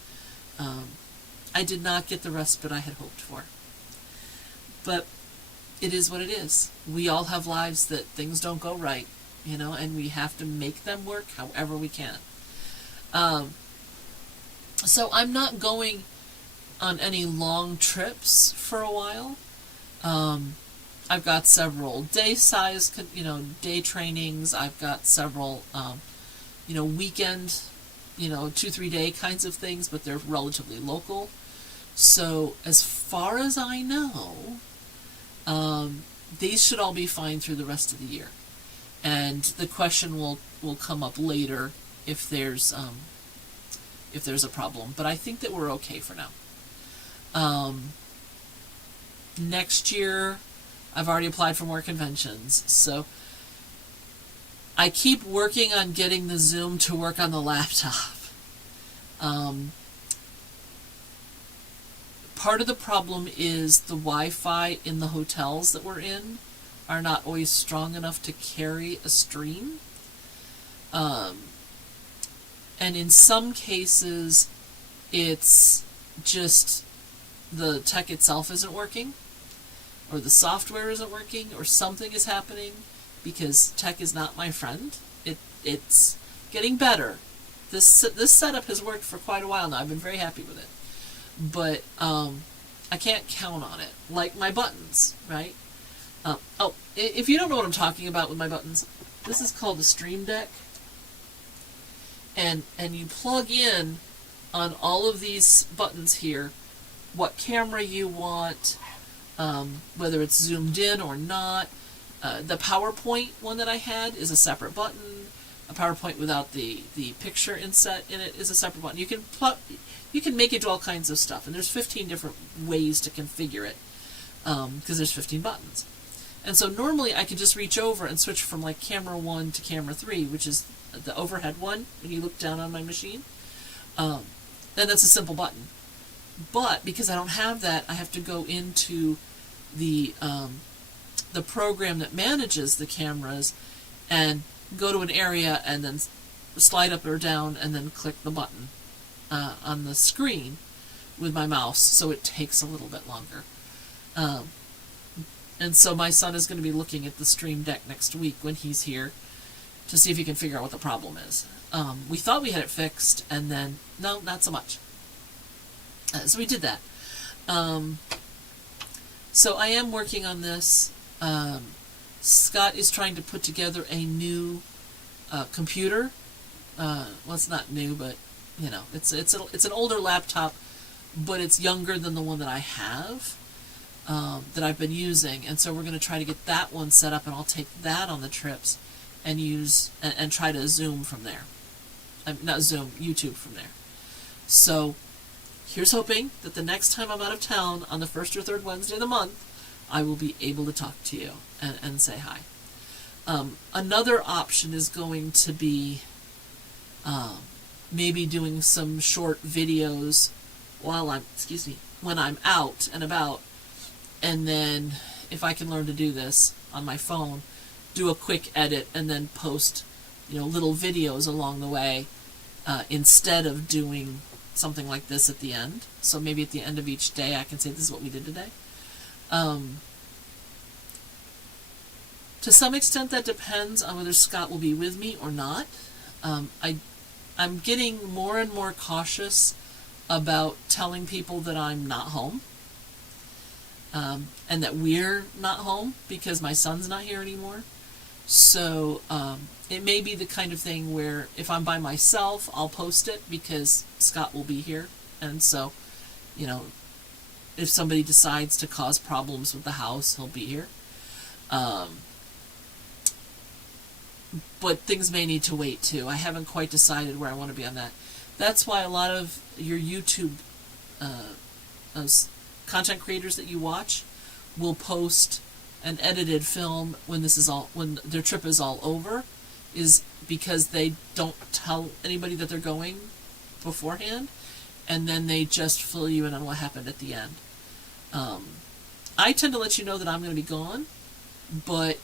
I did not get the respite I had hoped for. But it is what it is. We all have lives that things don't go right, and we have to make them work however we can. So I'm not going on any long trips for a while. I've got several day trainings. I've got several, weekend, 2-3 day kinds of things, but they're relatively local. So as far as I know, these should all be fine through the rest of the year. And the question will come up later if there's a problem, but I think that we're okay for now. Next year, I've already applied for more conventions, so I keep working on getting the Zoom to work on the laptop. Part of the problem is the Wi-Fi in the hotels that we're in are not always strong enough to carry a stream. And in some cases, it's just the tech itself isn't working, or the software isn't working, or something is happening, because tech is not my friend. It's getting better. This setup has worked for quite a while now. I've been very happy with it. But I can't count on it. Like my buttons, right? If you don't know what I'm talking about with my buttons, this is called the Stream Deck. And you plug in on all of these buttons here what camera you want, whether it's zoomed in or not. The PowerPoint one that I had is a separate button. A PowerPoint without the picture inset in it is a separate button. You can make it do all kinds of stuff, and there's 15 different ways to configure it, because there's 15 buttons. And so normally I could just reach over and switch from like camera 1 to camera 3, which is the overhead one when you look down on my machine. And that's a simple button. But because I don't have that, I have to go into the program that manages the cameras and go to an area and then slide up or down and then click the button on the screen with my mouse, so it takes a little bit longer. And so my son is going to be looking at the Stream Deck next week when he's here to see if he can figure out what the problem is. We thought we had it fixed, and then, no, not so much. So we did that. So I am working on this. Scott is trying to put together a new computer. Well, it's not new, but you know, it's an older laptop, but it's younger than the one that I have, that I've been using, and so we're going to try to get that one set up, and I'll take that on the trips and use and try to Zoom from there. Not Zoom, YouTube from there. So here's hoping that the next time I'm out of town on the first or third Wednesday of the month, I will be able to talk to you and say hi. Another option is going to be maybe doing some short videos while when I'm out and about, and then if I can learn to do this on my phone, do a quick edit and then post, little videos along the way, instead of doing something like this at the end. So maybe at the end of each day I can say, this is what we did today. To some extent that depends on whether Scott will be with me or not. I'm getting more and more cautious about telling people that I'm not home, and that we're not home because my son's not here anymore. So it may be the kind of thing where if I'm by myself, I'll post it because Scott will be here. And so, if somebody decides to cause problems with the house, he'll be here. But things may need to wait too. I haven't quite decided where I want to be on that. That's why a lot of your YouTube content creators that you watch will post an edited film when their trip is all over, is because they don't tell anybody that they're going beforehand, and then they just fill you in on what happened at the end. I tend to let you know that I'm going to be gone, but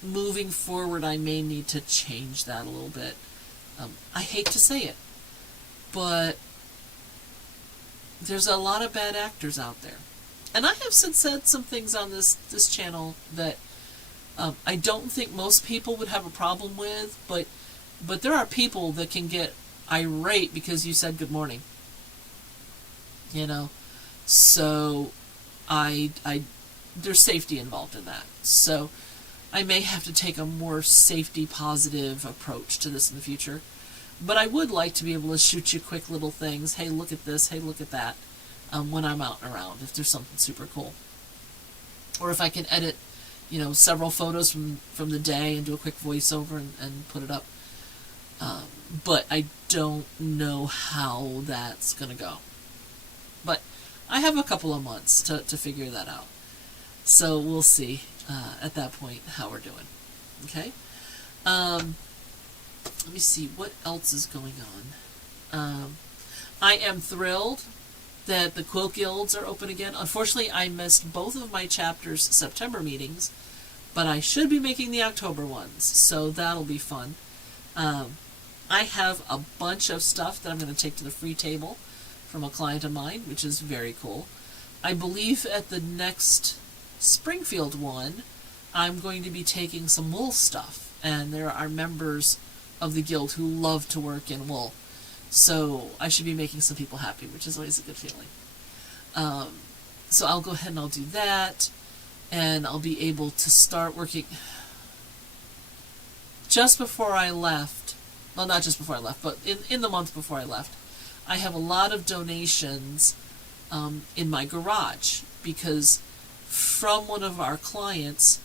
moving forward I may need to change that a little bit. I hate to say it, but there's a lot of bad actors out there. And I have said some things on this channel that I don't think most people would have a problem with, but there are people that can get irate because you said good morning. So there's safety involved in that. So I may have to take a more safety positive approach to this in the future. But I would like to be able to shoot you quick little things. Hey, look at this. Hey, look at that. When I'm out and around, if there's something super cool. Or if I can edit, several photos from the day and do a quick voiceover and put it up. But I don't know how that's going to go. But I have a couple of months to figure that out. So we'll see at that point how we're doing. Okay? Let me see what else is going on. I am thrilled that the Quilt Guilds are open again. Unfortunately, I missed both of my chapter's September meetings, but I should be making the October ones, so that'll be fun. I have a bunch of stuff that I'm going to take to the free table from a client of mine, which is very cool. I believe at the next Springfield one, I'm going to be taking some wool stuff, and there are members of the guild who love to work in wool. So I should be making some people happy, which is always a good feeling. So I'll go ahead and I'll do that, and I'll be able to start working. Just before I left, well, not just before I left, but in the month before I left, I have a lot of donations in my garage, because from one of our clients,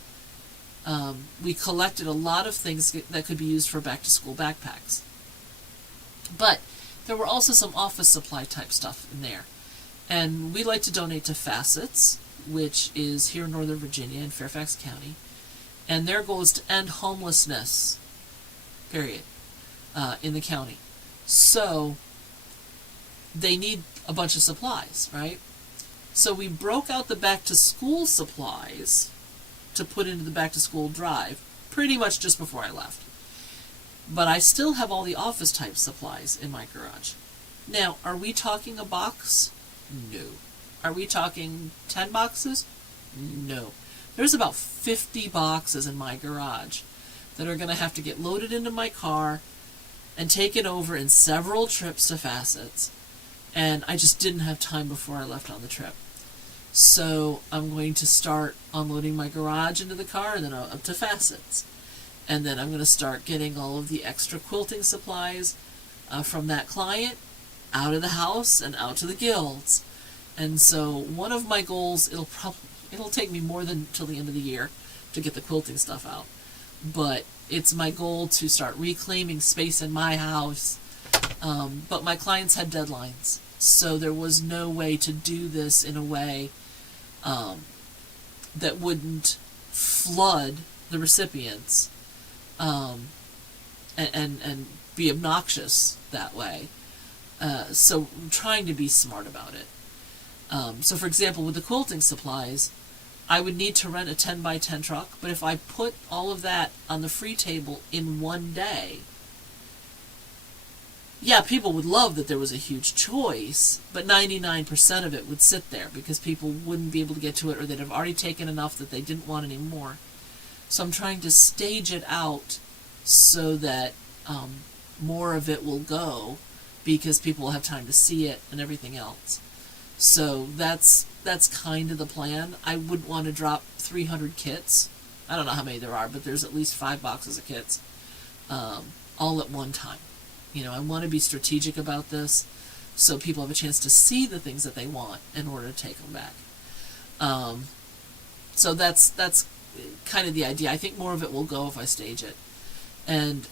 we collected a lot of things that could be used for back-to-school backpacks. But there were also some office supply type stuff in there. And we like to donate to Facets, which is here in Northern Virginia in Fairfax County. And their goal is to end homelessness, period, in the county. So they need a bunch of supplies, right? So we broke out the back-to-school supplies to put into the back-to-school drive pretty much just before I left. But I still have all the office-type supplies in my garage. Now, are we talking a box? No. Are we talking 10 boxes? No. There's about 50 boxes in my garage that are going to have to get loaded into my car and taken over in several trips to Facets and I just didn't have time before I left on the trip. So I'm going to start unloading my garage into the car and then up to facets. And then I'm going to start getting all of the extra quilting supplies from that client out of the house and out to the guilds. And so one of my goals, it'll take me more than till the end of the year to get the quilting stuff out. But it's my goal to start reclaiming space in my house. But my clients had deadlines, so there was no way to do this in a way that wouldn't flood the recipients and be obnoxious that way. So I'm trying to be smart about it. So for example, with the quilting supplies, I would need to rent a 10 by 10 truck, but if I put all of that on the free table in one day, yeah, people would love that there was a huge choice, but 99% of it would sit there because people wouldn't be able to get to it, or they'd have already taken enough that they didn't want any more. So I'm trying to stage it out so that more of it will go because people will have time to see it and everything else. So that's kind of the plan. I wouldn't want to drop 300 kits. I don't know how many there are, but there's at least 5 boxes of kits all at one time. You know, I want to be strategic about this so people have a chance to see the things that they want in order to take them back. So that's kind of the idea. I think more of it will go if I stage it. And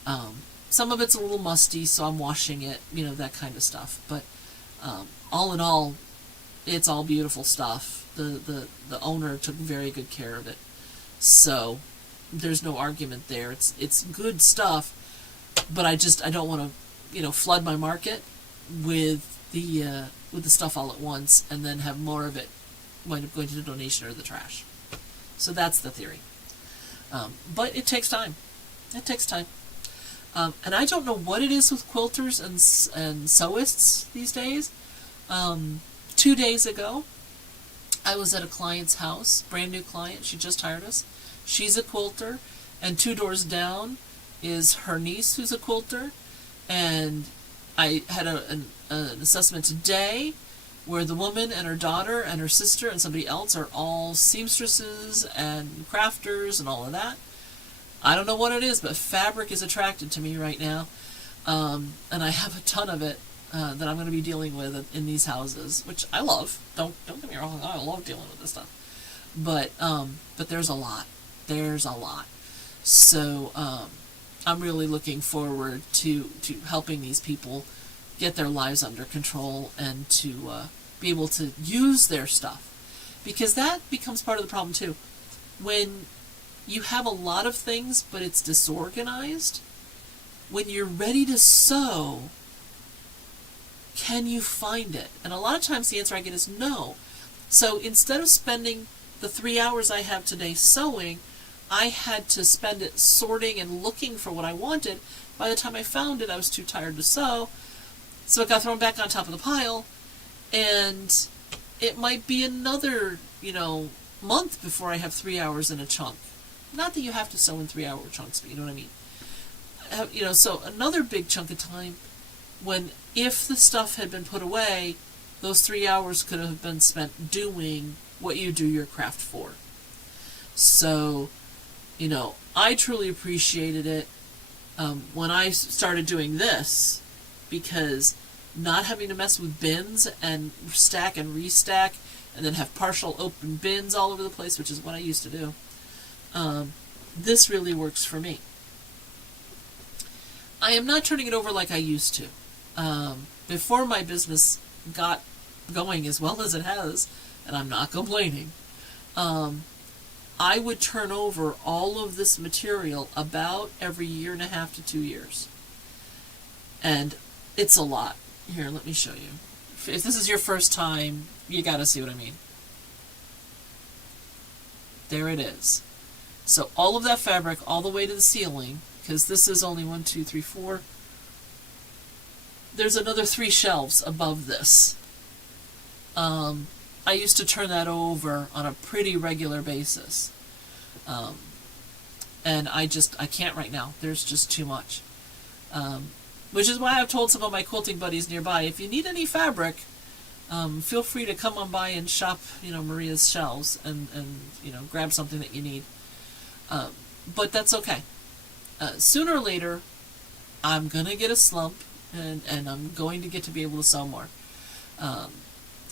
some of it's a little musty, so I'm washing it, you know, that kind of stuff. But all in all, it's all beautiful stuff. The owner took very good care of it. So there's no argument there. It's good stuff, but I don't want to, you know, flood my market with the stuff all at once and then have more of it wind up going to the donation or the trash. So that's the theory. But it takes time. It takes time. And I don't know what it is with quilters and sewists these days. 2 days ago, I was at a client's house, brand new client. She just hired us. She's a quilter, and 2 doors down is her niece who's a quilter. And I had an assessment today where the woman and her daughter and her sister and somebody else are all seamstresses and crafters and all of that. I don't know what it is, but fabric is attracted to me right now. And I have a ton of it that I'm going to be dealing with in these houses, which I love. Don't get me wrong, I love dealing with this stuff. But there's a lot. There's a lot. So I'm really looking forward to helping these people get their lives under control and to be able to use their stuff. Because that becomes part of the problem too. When you have a lot of things but it's disorganized, when you're ready to sew, can you find it? And a lot of times the answer I get is no. So instead of spending the 3 hours I have today sewing, I had to spend it sorting and looking for what I wanted. By the time I found it, I was too tired to sew, so it got thrown back on top of the pile, and it might be another, month before I have 3 hours in a chunk. Not that you have to sew in 3 hour chunks, but you know what I mean. So another big chunk of time when, if the stuff had been put away, those 3 hours could have been spent doing what you do your craft for. So, I truly appreciated it when I started doing this, because not having to mess with bins and stack and restack and then have partial open bins all over the place, which is what I used to do, this really works for me. I am not turning it over like I used to. Before my business got going as well as it has, and I'm not complaining, I would turn over all of this material about every 1.5 to 2 years. And it's a lot. Here, let me show you. If this is your first time, you gotta see what I mean. There it is. So all of that fabric all the way to the ceiling, because this is only 1, 2, 3, 4. There's another 3 shelves above this. I used to turn that over on a pretty regular basis. And I can't right now. There's just too much. Which is why I've told some of my quilting buddies nearby, if you need any fabric, feel free to come on by and shop, Maria's shelves and grab something that you need. But that's okay. Sooner or later, I'm going to get a slump, and I'm going to get to be able to sew more.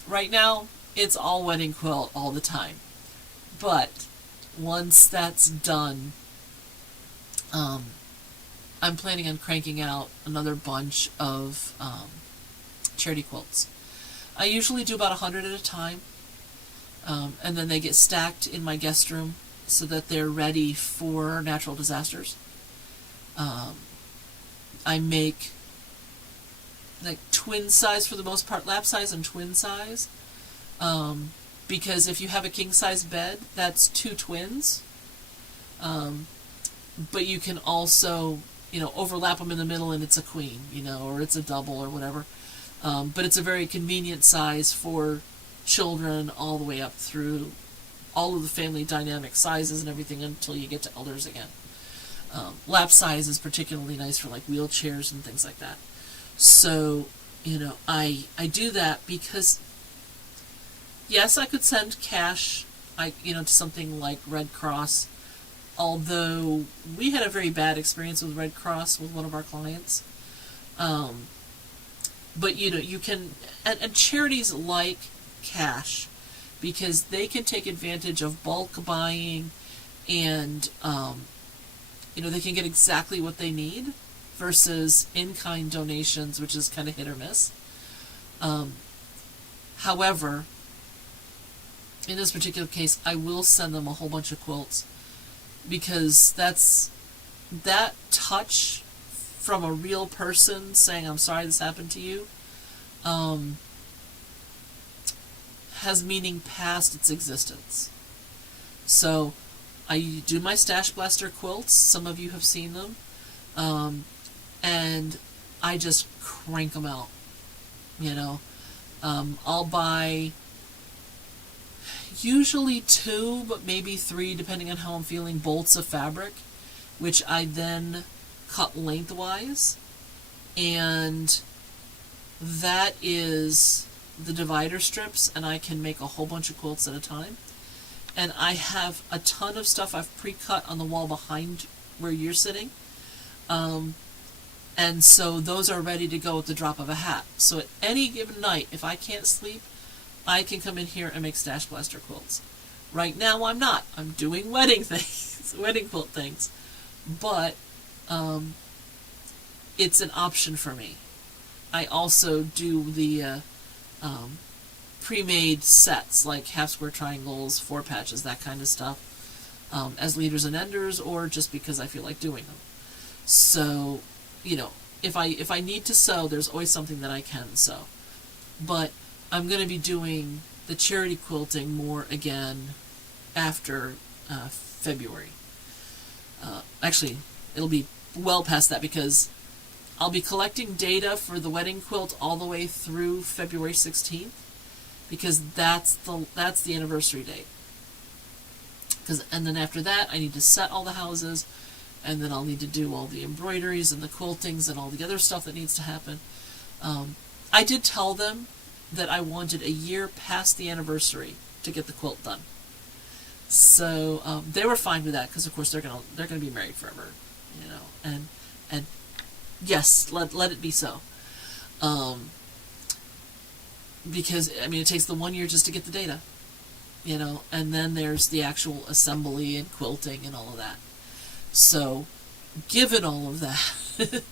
Right now, it's all wedding quilt all the time. But once that's done, I'm planning on cranking out another bunch of charity quilts. I usually do about 100 at a time, and then they get stacked in my guest room so that they're ready for natural disasters. I make like twin size for the most part, lap size and twin size, because if you have a king size bed, that's 2 twins, but you can also overlap them in the middle and it's a queen, or it's a double or whatever. But it's a very convenient size for children all the way up through all of the family dynamic sizes and everything until you get to elders again. Lap size is particularly nice for like wheelchairs and things like that. So, I do that because, yes, I could send cash, to something like Red Cross, although we had a very bad experience with Red Cross with one of our clients. But you can, and charities like cash because they can take advantage of bulk buying, and they can get exactly what they need versus in-kind donations, which is kind of hit or miss. However, in this particular case, I will send them a whole bunch of quilts because that touch from a real person saying, I'm sorry this happened to you, has meaning past its existence. So I do my StashBlaster quilts. Some of you have seen them. And I just crank them out. I'll buy usually 2, but maybe 3, depending on how I'm feeling, bolts of fabric, which I then cut lengthwise, and that is the divider strips, and I can make a whole bunch of quilts at a time. And I have a ton of stuff I've pre-cut on the wall behind where you're sitting, and so those are ready to go at the drop of a hat. So at any given night, if I can't sleep, I can come in here and make StashBlaster quilts. Right now I'm not. I'm doing wedding things, wedding quilt things, but it's an option for me. I also do the pre-made sets, like half square triangles, 4 patches, that kind of stuff, as leaders and enders, or just because I feel like doing them. So, if I need to sew, there's always something that I can sew. But I'm going to be doing the charity quilting more again after February. Actually, it'll be well past that because I'll be collecting data for the wedding quilt all the way through February 16th because that's the anniversary date. And then after that, I need to set all the houses, and then I'll need to do all the embroideries and the quiltings and all the other stuff that needs to happen. I did tell them that I wanted a year past the anniversary to get the quilt done. So they were fine with that because, of course, they're gonna be married forever, and yes, let it be so. Because it takes the 1 year just to get the data, and then there's the actual assembly and quilting and all of that. So, given all of that,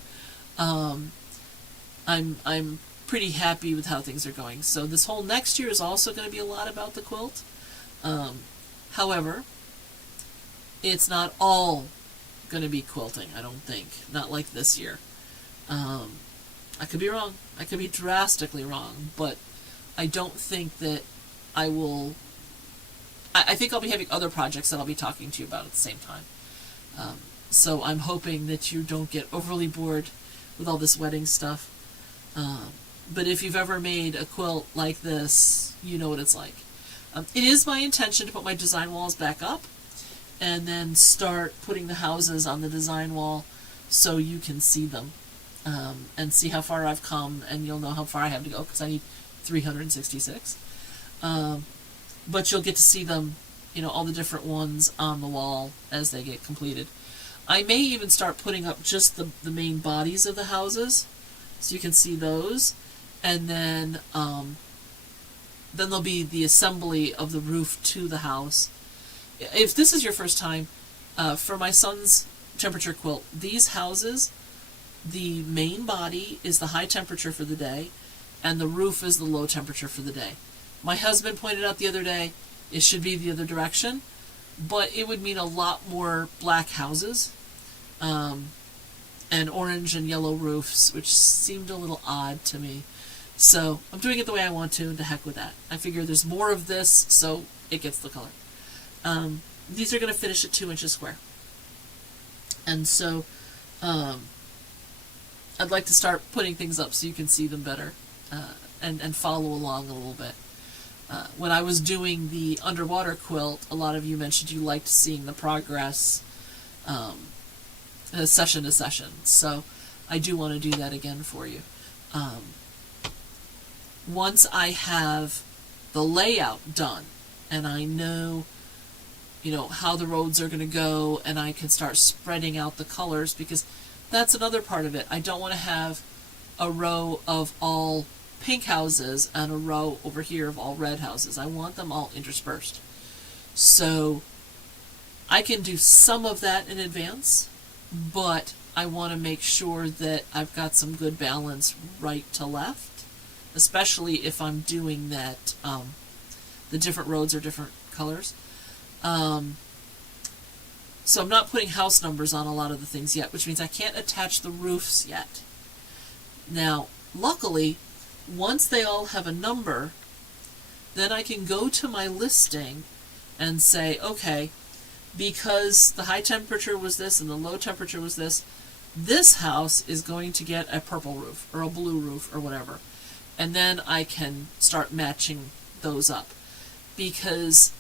I'm pretty happy with how things are going. So this whole next year is also going to be a lot about the quilt. However, it's not all going to be quilting, I don't think. Not like this year. I could be wrong. I could be drastically wrong, but I don't think that I will... I think I'll be having other projects that I'll be talking to you about at the same time. So I'm hoping that you don't get overly bored with all this wedding stuff. But if you've ever made a quilt like this, you know what it's like. It is my intention to put my design walls back up and then start putting the houses on the design wall so you can see them and see how far I've come, and you'll know how far I have to go because I need 366. But you'll get to see them, all the different ones on the wall as they get completed. I may even start putting up just the main bodies of the houses, so you can see those, and then there'll be the assembly of the roof to the house. If this is your first time, for my son's temperature quilt, these houses, the main body is the high temperature for the day, and the roof is the low temperature for the day. My husband pointed out the other day, it should be the other direction, but it would mean a lot more black houses, and orange and yellow roofs, which seemed a little odd to me. So I'm doing it the way I want to, and to heck with that. I figure there's more of this, so it gets the color. These are going to finish at 2 inches square. And so I'd like to start putting things up so you can see them better, and follow along a little bit. When I was doing the underwater quilt, a lot of you mentioned you liked seeing the progress session to session. So I do want to do that again for you. Once I have the layout done and I know, how the roads are going to go, and I can start spreading out the colors, because that's another part of it. I don't want to have a row of all pink houses and a row over here of all red houses. I want them all interspersed. So I can do some of that in advance, but I want to make sure that I've got some good balance right to left, especially if I'm doing that, the different roads are different colors. So I'm not putting house numbers on a lot of the things yet, which means I can't attach the roofs yet. Now, luckily, once they all have a number, then I can go to my listing and say, okay, because the high temperature was this and the low temperature was this, this house is going to get a purple roof or a blue roof or whatever. And then I can start matching those up, because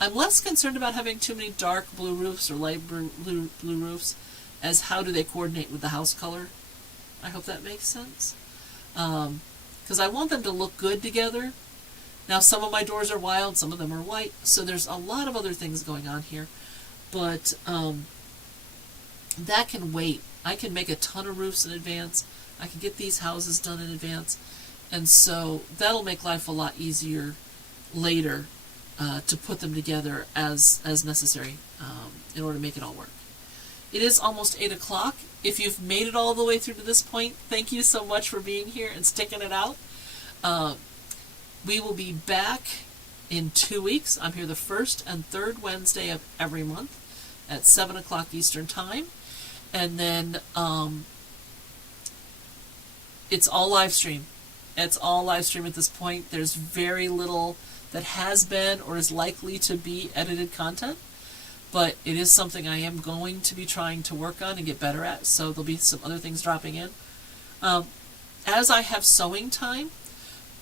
I'm less concerned about having too many dark blue roofs or light blue roofs as how do they coordinate with the house color. I hope that makes sense. Because I want them to look good together. Now, some of my doors are wild, some of them are white, so there's a lot of other things going on here. But that can wait. I can make a ton of roofs in advance. I can get these houses done in advance. And so that'll make life a lot easier later to put them together as necessary in order to make it all work. It is almost 8 o'clock. If you've made it all the way through to this point, thank you so much for being here and sticking it out. We will be back in 2 weeks. I'm here the first and third Wednesday of every month at 7 o'clock Eastern Time. And then it's all live stream. It's all live stream at this point. There's very little that has been or is likely to be edited content, but it is something I am going to be trying to work on and get better at, so there'll be some other things dropping in. As I have sewing time,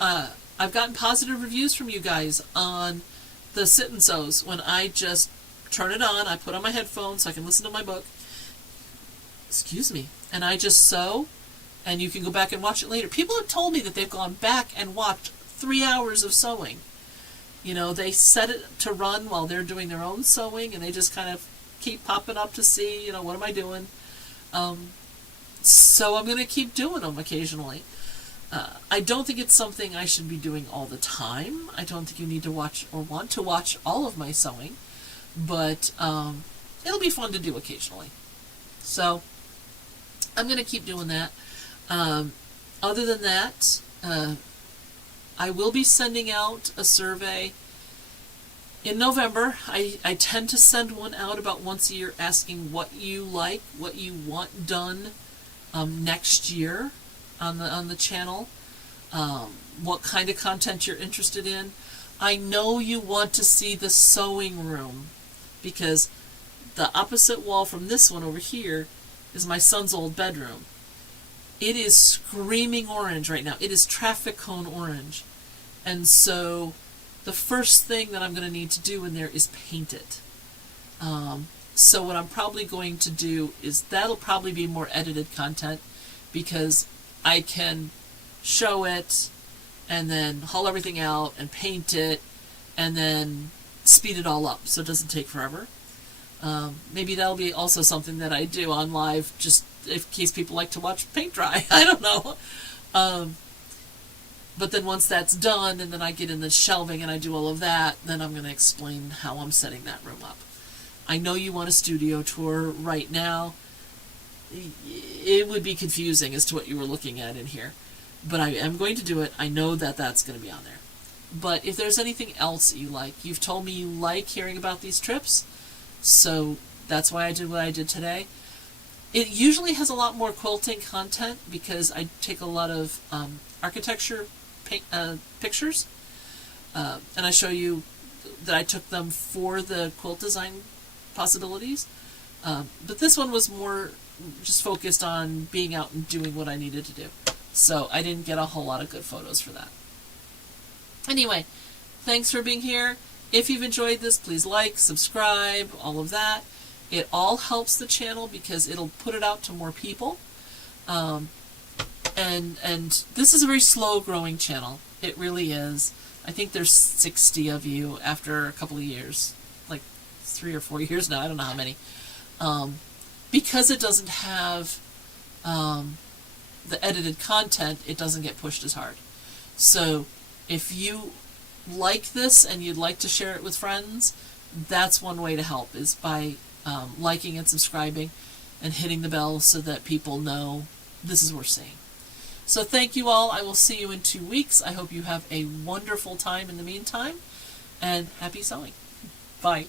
I've gotten positive reviews from you guys on the sit and sews. When I just turn it on, I put on my headphones so I can listen to my book, and I just sew, and you can go back and watch it later. People have told me that they've gone back and watched 3 hours of sewing. They set it to run while they're doing their own sewing, and they just kind of keep popping up to see, what am I doing? So I'm going to keep doing them occasionally. I don't think it's something I should be doing all the time. I don't think you need to watch or want to watch all of my sewing, but it'll be fun to do occasionally. So I'm going to keep doing that. Other than that, I will be sending out a survey in November. I tend to send one out about once a year asking what you like, what you want done next year on the channel, what kind of content you're interested in. I know you want to see the sewing room, because the opposite wall from this one over here is my son's old bedroom. It is screaming orange right now. It is traffic cone orange. And so the first thing that I'm going to need to do in there is paint it. So what I'm probably going to do is that'll probably be more edited content, because I can show it and then haul everything out and paint it and then speed it all up so it doesn't take forever. Maybe that'll be also something that I do on live, just in case people like to watch paint dry. I don't know. But then once that's done, and then I get in the shelving and I do all of that, then I'm going to explain how I'm setting that room up. I know you want a studio tour right now. It would be confusing as to what you were looking at in here. But I am going to do it. I know that that's going to be on there. But if there's anything else that you like, you've told me you like hearing about these trips, so that's why I did what I did today. It usually has a lot more quilting content because I take a lot of architecture pictures, and I show you that I took them for the quilt design possibilities. But this one was more just focused on being out and doing what I needed to do. So I didn't get a whole lot of good photos for that. Anyway, thanks for being here. If you've enjoyed this, please like, subscribe, all of that. It all helps the channel because it'll put it out to more people. And this is a very slow growing channel. It really is. I think there's 60 of you after a couple of years, like 3 or 4 years now. I don't know how many. Because it doesn't have the edited content, it doesn't get pushed as hard. So if you like this and you'd like to share it with friends, that's one way to help, is by liking and subscribing and hitting the bell so that people know this is worth seeing. So thank you all. I will see you in 2 weeks. I hope you have a wonderful time in the meantime, and happy sewing. Bye.